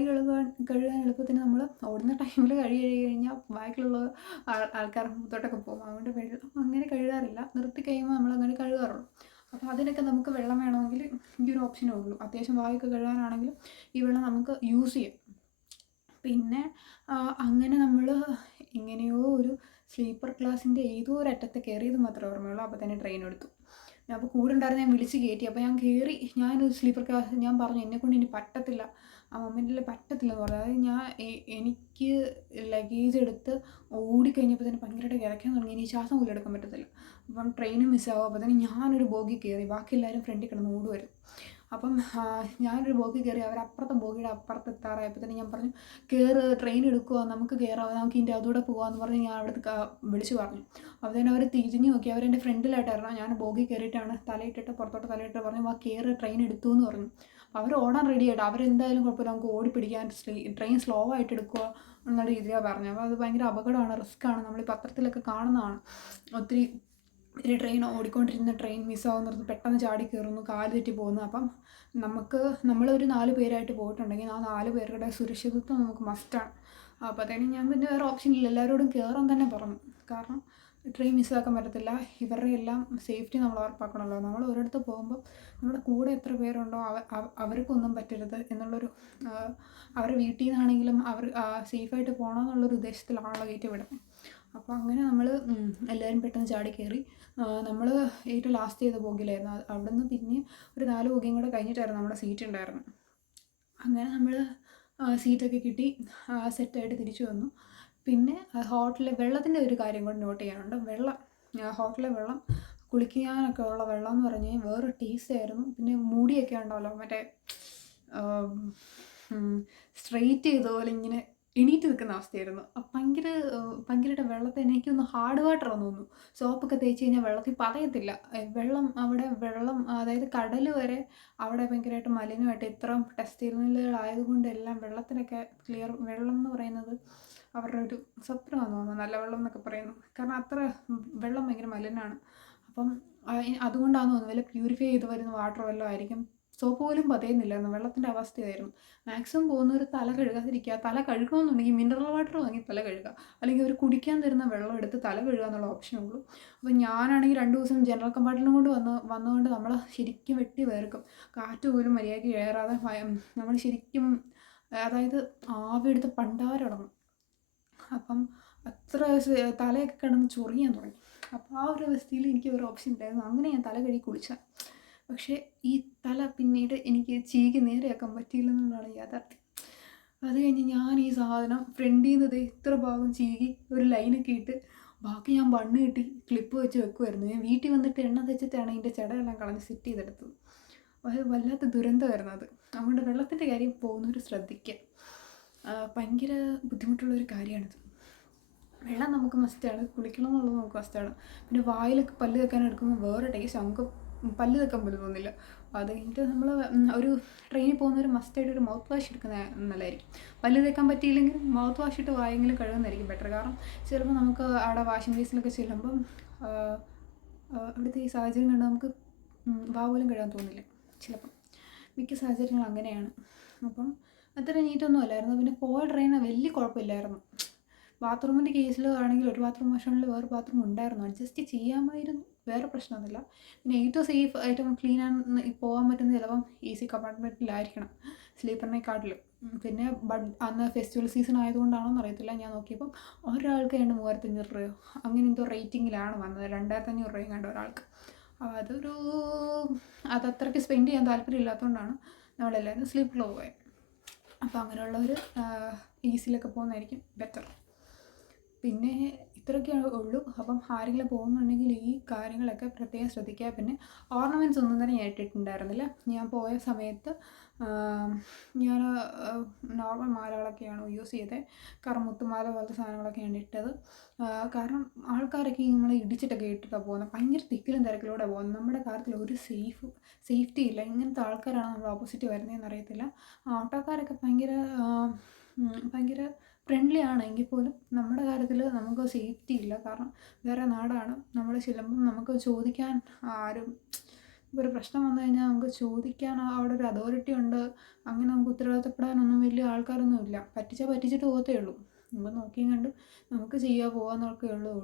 കഴുകാൻ എളുപ്പത്തിന് നമ്മൾ ഓടുന്ന ടൈമിൽ കഴിഞ്ഞാൽ ബാക്കിലുള്ള ആൾക്കാർ മുത്തോട്ടൊക്കെ പോകും. അതുകൊണ്ട് വെള്ളം അങ്ങനെ കഴുകാറില്ല. നിർത്തി കഴിയുമ്പോൾ നമ്മൾ അങ്ങനെ കഴുകാറുള്ളൂ. അപ്പോൾ അതിനൊക്കെ നമുക്ക് വെള്ളം വേണമെങ്കിൽ ഈ ഒരു ഓപ്ഷനേ ഉള്ളൂ. അത്യാവശ്യം വായൊക്കെ കഴുകാനാണെങ്കിലും ഈ വെള്ളം നമുക്ക് യൂസ് ചെയ്യാം. പിന്നെ അങ്ങനെ നമ്മൾ എങ്ങനെയോ ഒരു സ്ലീപ്പർ ക്ലാസ്സിൻ്റെ ഏതോ ഒരു അറ്റത്ത് കയറിയത് മാത്രമേ ഓർമ്മയുള്ളൂ. അപ്പോൾ തന്നെ ട്രെയിൻ എടുത്തു. അപ്പോൾ കൂടെ ഉണ്ടായിരുന്ന ഞാൻ വിളിച്ച് കയറ്റി. അപ്പോൾ ഞാൻ കയറി. ഞാനൊരു സ്ലീപ്പർ ക്ലാസ് ഞാൻ പറഞ്ഞു എന്നെക്കൊണ്ട് ഇനി പറ്റത്തില്ല, ആ മൊമെൻറ്റിൽ പറ്റത്തില്ലെന്ന് പറഞ്ഞു. അതായത് എനിക്ക് ലഗേജ് എടുത്ത് ഓടിക്കഴിഞ്ഞപ്പോൾ തന്നെ ഭയങ്കരമായിട്ട് കിടക്കാൻ തുടങ്ങി. ഇനി ശ്വാസം പോലും എടുക്കാൻ പറ്റത്തില്ല. അപ്പം ട്രെയിനും മിസ്സാവും. അപ്പോൾ തന്നെ ഞാനൊരു ബോഗി കയറി. ബാക്കി എല്ലാവരും ഫ്രണ്ടിൽ കിടന്ന് ഓടുമായിരുന്നു. അപ്പം ഞാനൊരു ബോഗി കയറി. അവരപ്പുറത്തെ ബോഗിയുടെ അപ്പുറത്ത് എത്താറായപ്പോൾ തന്നെ ഞാൻ പറഞ്ഞു ട്രെയിൻ എടുക്കുക, നമുക്ക് കയറാം, നമുക്ക് ഇതിൻ്റെ അതുകൂടെ പോകാമെന്ന് പറഞ്ഞ് ഞാൻ അവിടുത്തെ വിളിച്ചു പറഞ്ഞു. അപ്പോൾ തന്നെ അവർ തിരിഞ്ഞു നോക്കി. അവരെൻ്റെ ഫ്രണ്ടിലായിട്ടായിരുന്നു. ഞാൻ ബോഗി കയറിയിട്ടാണ് തലയിട്ടിട്ട് പുറത്തോട്ട് തലയിട്ട് പറഞ്ഞു വാ ട്രെയിൻ എടുത്തു എന്ന് പറഞ്ഞു. അപ്പോൾ അവർ ഓടാൻ റെഡി ആയിട്ട് അവരെന്തായാലും കുഴപ്പമില്ല നമുക്ക് ഓടിപ്പിടിക്കാൻ ട്രെയിൻ സ്ലോ ആയിട്ട് എടുക്കുക എന്നുള്ള രീതിയിലാണ് പറഞ്ഞത്. അപ്പോൾ അത് ഭയങ്കര അപകടമാണ്, റിസ്ക്കാണ്. നമ്മൾ ഈ പത്രത്തിലൊക്കെ കാണുന്നതാണ്. ഒത്തിരി ഒരു ട്രെയിൻ ഓടിക്കൊണ്ടിരുന്ന ട്രെയിൻ മിസ്സാവുന്നത് പെട്ടെന്ന് ചാടി കയറുന്നു, കാല് തെറ്റി പോകുന്നു. അപ്പം നമ്മളൊരു 4 പേരായിട്ട് പോയിട്ടുണ്ടെങ്കിൽ ആ 4 പേരുടെ സുരക്ഷിതത്വം നമുക്ക് മസ്റ്റാണ്. അപ്പോഴത്തേനും ഞാൻ പിന്നെ വേറെ ഓപ്ഷനില്ല, എല്ലാവരോടും കയറാൻ തന്നെ പറഞ്ഞു. കാരണം ട്രെയിൻ മിസ്സാക്കാൻ പറ്റത്തില്ല. ഇവരുടെ എല്ലാം സേഫ്റ്റി നമ്മൾ ഉറപ്പാക്കണമല്ലോ. നമ്മൾ ഒരിടത്ത് പോകുമ്പോൾ നമ്മുടെ കൂടെ എത്ര പേരുണ്ടോ അവർക്കൊന്നും പറ്റരുത് എന്നുള്ളൊരു അവരുടെ വീട്ടിൽ നിന്നാണെങ്കിലും അവർ സേഫായിട്ട് പോകണമെന്നുള്ളൊരു ഉദ്ദേശത്തിലാണല്ലോ കയറ്റി വിടുന്നത്. അപ്പോൾ അങ്ങനെ നമ്മൾ എല്ലാവരും പെട്ടെന്ന് ചാടി കയറി. നമ്മൾ ഏറ്റവും ലാസ്റ്റ് ചെയ്ത ബോഗിയിലായിരുന്നു. അവിടെ നിന്ന് പിന്നെ ഒരു 4 ബോഗിയും കൂടെ കഴിഞ്ഞിട്ടായിരുന്നു നമ്മുടെ സീറ്റ് ഉണ്ടായിരുന്നത്. അങ്ങനെ നമ്മൾ സീറ്റൊക്കെ കിട്ടി സെറ്റായിട്ട് തിരിച്ചു വന്നു. പിന്നെ ഹോട്ടലിലെ വെള്ളത്തിൻ്റെ ഒരു കാര്യം കൂടെ നോട്ട് ചെയ്യാനുണ്ട്. ഹോട്ടലിലെ വെള്ളം കുളിക്കാനൊക്കെ ഉള്ള വെള്ളം എന്ന് പറഞ്ഞു കഴിഞ്ഞാൽ വേറെ ടേസ്റ്റ് ആയിരുന്നു. പിന്നെ മൂടിയൊക്കെ ഉണ്ടല്ലോ മറ്റേ സ്ട്രെയിറ്റ് ചെയ്ത പോലെ ഇങ്ങനെ എണീറ്റ് നിൽക്കുന്ന അവസ്ഥയായിരുന്നു. ഭയങ്കരമായിട്ട് വെള്ളത്തിൽ എനിക്കൊന്ന് ഹാർഡ് വാട്ടറാണെന്ന് തോന്നുന്നു. സോപ്പൊക്കെ തേച്ച് കഴിഞ്ഞാൽ വെള്ളത്തിൽ പതയത്തില്ല. വെള്ളം അതായത് കടൽ വരെ അവിടെ ഭയങ്കരമായിട്ട് മലിനമായിട്ട് ഇത്രയും ടെസ്റ്റ് മില്ലുകളായതുകൊണ്ട് എല്ലാം വെള്ളത്തിനൊക്കെ ക്ലിയർ വെള്ളം എന്ന് പറയുന്നത് അവരുടെ ഒരു സത്രമാണെന്ന് തോന്നുന്നു, നല്ല വെള്ളം എന്നൊക്കെ പറയുന്നത്. കാരണം അത്ര വെള്ളം ഭയങ്കര മലിനമാണ്. അപ്പം അതുകൊണ്ടാണെന്ന് തോന്നുന്നു വല്ല പ്യൂരിഫൈ ചെയ്ത് വരുന്ന വാട്ടർ വല്ലതും ആയിരിക്കും. സോപ്പ് പോലും പതയുന്നില്ലായിരുന്നു. വെള്ളത്തിൻ്റെ അവസ്ഥയായിരുന്നു. മാക്സിമം പോകുന്നവർ തല കഴുകാതിരിക്കുക. തല കഴുകണമെന്നുണ്ടെങ്കിൽ മിനറൽ വാട്ടർ വാങ്ങി തല കഴുകുക, അല്ലെങ്കിൽ അവർ കുടിക്കാൻ തരുന്ന വെള്ളം എടുത്ത് തല കഴുകുക എന്നുള്ള ഓപ്ഷനുള്ളൂ. അപ്പോൾ ഞാനാണെങ്കിൽ 2 ദിവസം ജനറൽ കമ്പാർട്ട്മെൻറ്റും കൊണ്ട് വന്നതുകൊണ്ട് നമ്മൾ ശരിക്കും വെട്ടി വേർക്കും. കാറ്റ് പോലും മര്യാദയ്ക്ക് കയറാതെ നമ്മൾ ശരിക്കും അതായത് ആവിയെടുത്ത് പണ്ടാരടങ്ങും. അപ്പം അത്ര തലയൊക്കെ കിടന്ന് ചൊറിയാൻ തുടങ്ങി. അപ്പോൾ ആ ഒരു അവസ്ഥയിൽ എനിക്ക് ഒരു ഓപ്ഷൻ ഉണ്ടായിരുന്നു. അങ്ങനെ ഞാൻ തല കഴുകി കുളിച്ചാൽ. പക്ഷേ ഈ തല പിന്നീട് എനിക്ക് ചീകി നേരെയാക്കാൻ പറ്റിയില്ലെന്നുള്ളതാണ് യാഥാർത്ഥ്യം. അത് കഴിഞ്ഞ് ഞാൻ ഈ സാധനം ഫ്രണ്ടിൽ നിന്ന് ഇത്ര ഭാഗം ചീകി ഒരു ലൈനൊക്കെ ഇട്ട് ബാക്കി ഞാൻ ബണ്ണ് കെട്ടി ക്ലിപ്പ് വെച്ച് വെക്കുമായിരുന്നു. ഞാൻ വീട്ടിൽ വന്നിട്ട് എണ്ണ തെച്ചിട്ടാണ് ഇതിൻ്റെ ചെടയെല്ലാം കളഞ്ഞ് സെറ്റ് ചെയ്തെടുത്തത്. അത് വല്ലാത്ത ദുരന്തമായിരുന്നു അത്. അതുകൊണ്ട് വെള്ളത്തിൻ്റെ കാര്യം പോകുന്നവർ ശ്രദ്ധിക്കുക. ഭയങ്കര ബുദ്ധിമുട്ടുള്ളൊരു കാര്യമാണിത്. വെള്ളം നമുക്ക് മസ്റ്റാണ്, കുളിക്കണം എന്നുള്ളത് നമുക്ക് മസ്റ്റാണ്. പിന്നെ വായിലൊക്കെ പല്ല് തേക്കാൻ എടുക്കുമ്പോൾ വേറെ ടേസ്റ്റ്, നമുക്ക് പല്ല് തേക്കാൻ പോലും തോന്നില്ല. അത് കഴിഞ്ഞിട്ട് നമ്മൾ ഒരു ട്രെയിനിൽ പോകുന്നവർ മസ്റ്റായിട്ട് ഒരു മൗത്ത് വാഷ് എടുക്കുന്നത് നല്ലതായിരിക്കും. പല്ല് തേക്കാൻ പറ്റിയില്ലെങ്കിൽ മൗത്ത് വാഷ് ഇട്ട് വായെങ്കിലും കഴുകുന്നതായിരിക്കും ബെറ്റർ. കാരണം ചിലപ്പോൾ നമുക്ക് അവിടെ വാഷിംഗ് ബേസിലൊക്കെ ചെല്ലുമ്പം അവിടുത്തെ ഈ സാഹചര്യം കണ്ട് നമുക്ക് വാ പോലും കഴുകാൻ തോന്നില്ല ചിലപ്പം. മിക്ക സാഹചര്യങ്ങളും അങ്ങനെയാണ്. അപ്പം അത്ര നീറ്റൊന്നും അല്ലായിരുന്നു. പിന്നെ പോയ ട്രെയിന് വലിയ കുഴപ്പമില്ലായിരുന്നു. ബാത്റൂമിൻ്റെ കേസിൽ ആണെങ്കിൽ ഒരു ബാത്റൂം മോശമാണെങ്കിൽ വേറെ ബാത്റൂം ഉണ്ടായിരുന്നു, അഡ്ജസ്റ്റ് ചെയ്യാമായിരുന്നു. വേറെ പ്രശ്നമൊന്നുമില്ല. പിന്നെ ഏറ്റവും സേഫ് ഏറ്റവും ക്ലീൻ ആയി പോകാൻ പറ്റുന്നത് ചിലപ്പം AC കമ്പാർട്ട്മെൻറ്റിലായിരിക്കണം സ്ലീപ്പറിനെക്കാട്ടിലും. പിന്നെ അന്ന് ഫെസ്റ്റിവൽ സീസൺ ആയതുകൊണ്ടാണോന്ന് അറിയത്തില്ല, ഞാൻ നോക്കിയപ്പം ഒരാൾക്ക് 3500 രൂപയോ അങ്ങനെ എന്തോ റേറ്റിങ്ങിലാണ് വന്നത്, 2500 രൂപയും കണ്ട ഒരാൾക്ക്. അതൊരു അതത്രയ്ക്ക് സ്പെൻഡ് ചെയ്യാൻ താല്പര്യമില്ലാത്തതുകൊണ്ടാണ് നമ്മളെല്ലാവരും സ്ലീപ്പറിൽ പോയത്. അപ്പോൾ അങ്ങനെയുള്ളവർ AC-ലൊക്കെ പോകുന്നതായിരിക്കും ബെറ്റർ. പിന്നെ ഇത്രയൊക്കെ ഉള്ളൂ. അപ്പം ആരെങ്കിലും പോകുന്നുണ്ടെങ്കിൽ ഈ കാര്യങ്ങളൊക്കെ പ്രത്യേകം ശ്രദ്ധിക്കുക. പിന്നെ ഓർണമെൻറ്റ്സ് ഒന്നും തന്നെ ഞാൻ ഇട്ടിട്ടുണ്ടായിരുന്നില്ല. ഞാൻ പോയ സമയത്ത് ഞാൻ നോർമൽ മാലകളൊക്കെയാണ് യൂസ് ചെയ്തത്. കാരണം മുത്തുമാല പോലത്തെ സാധനങ്ങളൊക്കെയാണ് ഇട്ടത്. കാരണം ആൾക്കാരൊക്കെ നമ്മളെ ഇടിച്ചിട്ടൊക്കെ ഇട്ടിട്ടാണ് പോകുന്നത്. ഭയങ്കര തിക്കിലും തിരക്കിലൂടെ പോകുന്നത്. നമ്മുടെ കാര്യത്തിൽ ഒരു സേഫ്റ്റി ഇല്ല. ഇങ്ങനത്തെ ആൾക്കാരാണ് നമ്മൾ ഓപ്പോസിറ്റ് വരുന്നതെന്ന് അറിയത്തില്ല. ഓട്ടോക്കാരൊക്കെ ഭയങ്കര ഫ്രണ്ട്ലി ആണ് എങ്കിൽ പോലും നമ്മുടെ കാര്യത്തിൽ നമുക്ക് സേഫ്റ്റി ഇല്ല. കാരണം വേറെ നാടാണ്, നമ്മൾ ചെല്ലുമ്പം നമുക്ക് ചോദിക്കാൻ ആരും, ഒരു പ്രശ്നം വന്നു കഴിഞ്ഞാൽ നമുക്ക് ചോദിക്കാൻ അവിടെ ഒരു അതോറിറ്റി ഉണ്ട്. അങ്ങനെ നമുക്ക് ഉത്തരവാദിത്തപ്പെടാനൊന്നും വലിയ ആൾക്കാരൊന്നും ഇല്ല. പറ്റിച്ചിട്ട് പോകത്തേ ഉള്ളൂ. നമ്മൾ നോക്കിയും കണ്ട് നമുക്ക് പോകാമെന്നൊക്കെ ഉള്ളൂ.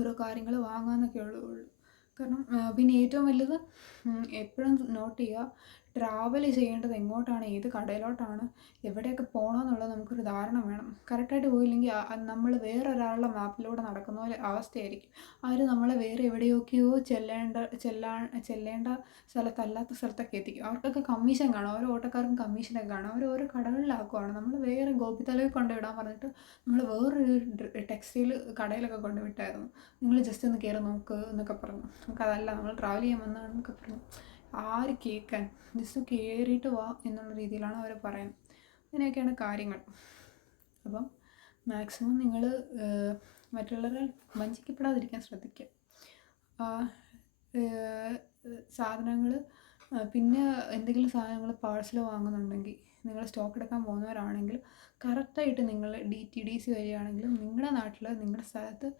ഓരോ കാര്യങ്ങൾ വാങ്ങാമെന്നൊക്കെ ഉള്ളൂ. കാരണം പിന്നെ ഏറ്റവും വലുത് എപ്പോഴും നോട്ട് ചെയ്യുക, ട്രാവൽ ചെയ്യേണ്ടത് എങ്ങോട്ടാണ്, ഏത് കടയിലോട്ടാണ്, എവിടെയൊക്കെ പോകണമെന്നുള്ളത് നമുക്കൊരു ധാരണ വേണം. കറക്റ്റായിട്ട് പോയില്ലെങ്കിൽ നമ്മൾ വേറൊരാളുടെ മാപ്പിലൂടെ നടക്കുന്ന പോലെ അവസ്ഥയായിരിക്കും. അവർ നമ്മളെ വേറെ എവിടെയൊക്കെയോ ചെല്ലേണ്ട സ്ഥലത്തല്ലാത്ത സ്ഥലത്തൊക്കെ എത്തിക്കും. അവർക്കൊക്കെ കമ്മീഷൻ കാണും, ഓരോ ഓട്ടോക്കാർക്കും കമ്മീഷനൊക്കെ കാണും. അവർ ഓരോ കടകളിലാക്കുവാണ്. നമ്മൾ വേറെ ഗോപിത്തലയിൽ കൊണ്ടുവിടാൻ പറഞ്ഞിട്ട് നമ്മൾ വേറൊരു ടെക്സ്റ്റൈൽ കടയിലൊക്കെ കൊണ്ടുവിട്ടായിരുന്നു. നിങ്ങൾ ജസ്റ്റ് ഒന്ന് കയറി നോക്ക് എന്നൊക്കെ പറഞ്ഞു. നമുക്കതല്ല, നമ്മൾ ട്രാവൽ ചെയ്യാൻ വന്നതാണെന്നൊക്കെ പറഞ്ഞു. ആര് കേൾക്കാൻ, ജസ്റ്റ് കയറിയിട്ട് വാ എന്നുള്ള രീതിയിലാണ് അവർ പറയുന്നത്. അങ്ങനെയൊക്കെയാണ് കാര്യങ്ങൾ. അപ്പം മാക്സിമം നിങ്ങൾ മറ്റുള്ളവരാൽ വഞ്ചിക്കപ്പെടാതിരിക്കാൻ ശ്രദ്ധിക്കുക. സാധനങ്ങൾ പിന്നെ എന്തെങ്കിലും സാധനങ്ങൾ പാഴ്സൽ വാങ്ങുന്നുണ്ടെങ്കിൽ, നിങ്ങൾ സ്റ്റോക്ക് എടുക്കാൻ പോകുന്നവരാണെങ്കിൽ കറക്റ്റായിട്ട് നിങ്ങൾ DTDC വരികയാണെങ്കിലും നിങ്ങളുടെ നാട്ടിൽ നിങ്ങളുടെ സ്ഥലത്ത്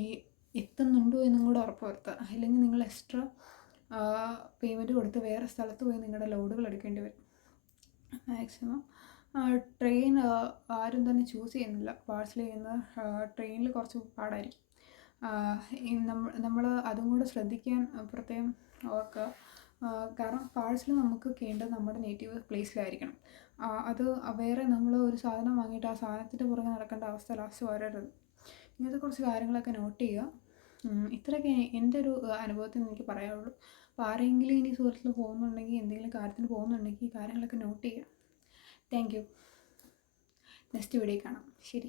ഈ എത്തുന്നുണ്ടോ എന്നും കൂടെ ഉറപ്പ് വരുത്തുക. അല്ലെങ്കിൽ നിങ്ങൾ എക്സ്ട്രാ പേയ്മെൻറ്റ് കൊടുത്ത് വേറെ സ്ഥലത്ത് പോയി നിങ്ങളുടെ ലോഡുകൾ എടുക്കേണ്ടി വരും. മാക്സിമം ട്രെയിൻ ആരും തന്നെ ചൂസ് ചെയ്യുന്നില്ല. പാഴ്സൽ ചെയ്യുന്ന ട്രെയിനിൽ കുറച്ച് പാടായിരിക്കും. നമ്മൾ അതും കൂടെ ശ്രദ്ധിക്കാൻ പ്രത്യേകം ഓർക്കുക. കാരണം പാഴ്സൽ നമുക്ക് കേണ്ടത് നമ്മുടെ നേറ്റീവ് പ്ലേസിലായിരിക്കണം. അത് വേറെ നമ്മൾ ഒരു സാധനം വാങ്ങിയിട്ട് ആ സാധനത്തിൻ്റെ പുറകെ നടക്കേണ്ട അവസ്ഥ ലാസ്റ്റ് വരരുത്. ഇങ്ങനത്തെ കുറച്ച് കാര്യങ്ങളൊക്കെ നോട്ട് ചെയ്യുക. ഇത്രയൊക്കെ എൻ്റെ ഒരു അനുഭവത്തിൽ നിന്ന് എനിക്ക് പറയാനുള്ളൂ. അപ്പോൾ ആരെങ്കിലും ഇനി സുഹൃത്തിൽ പോകുന്നുണ്ടെങ്കിൽ, എന്തെങ്കിലും കാര്യത്തിന് പോകുന്നുണ്ടെങ്കിൽ ഈ കാര്യങ്ങളൊക്കെ നോട്ട് ചെയ്യുക. Thank you. നെക്സ്റ്റ് വീഡിയോ കാണാം. ശരി.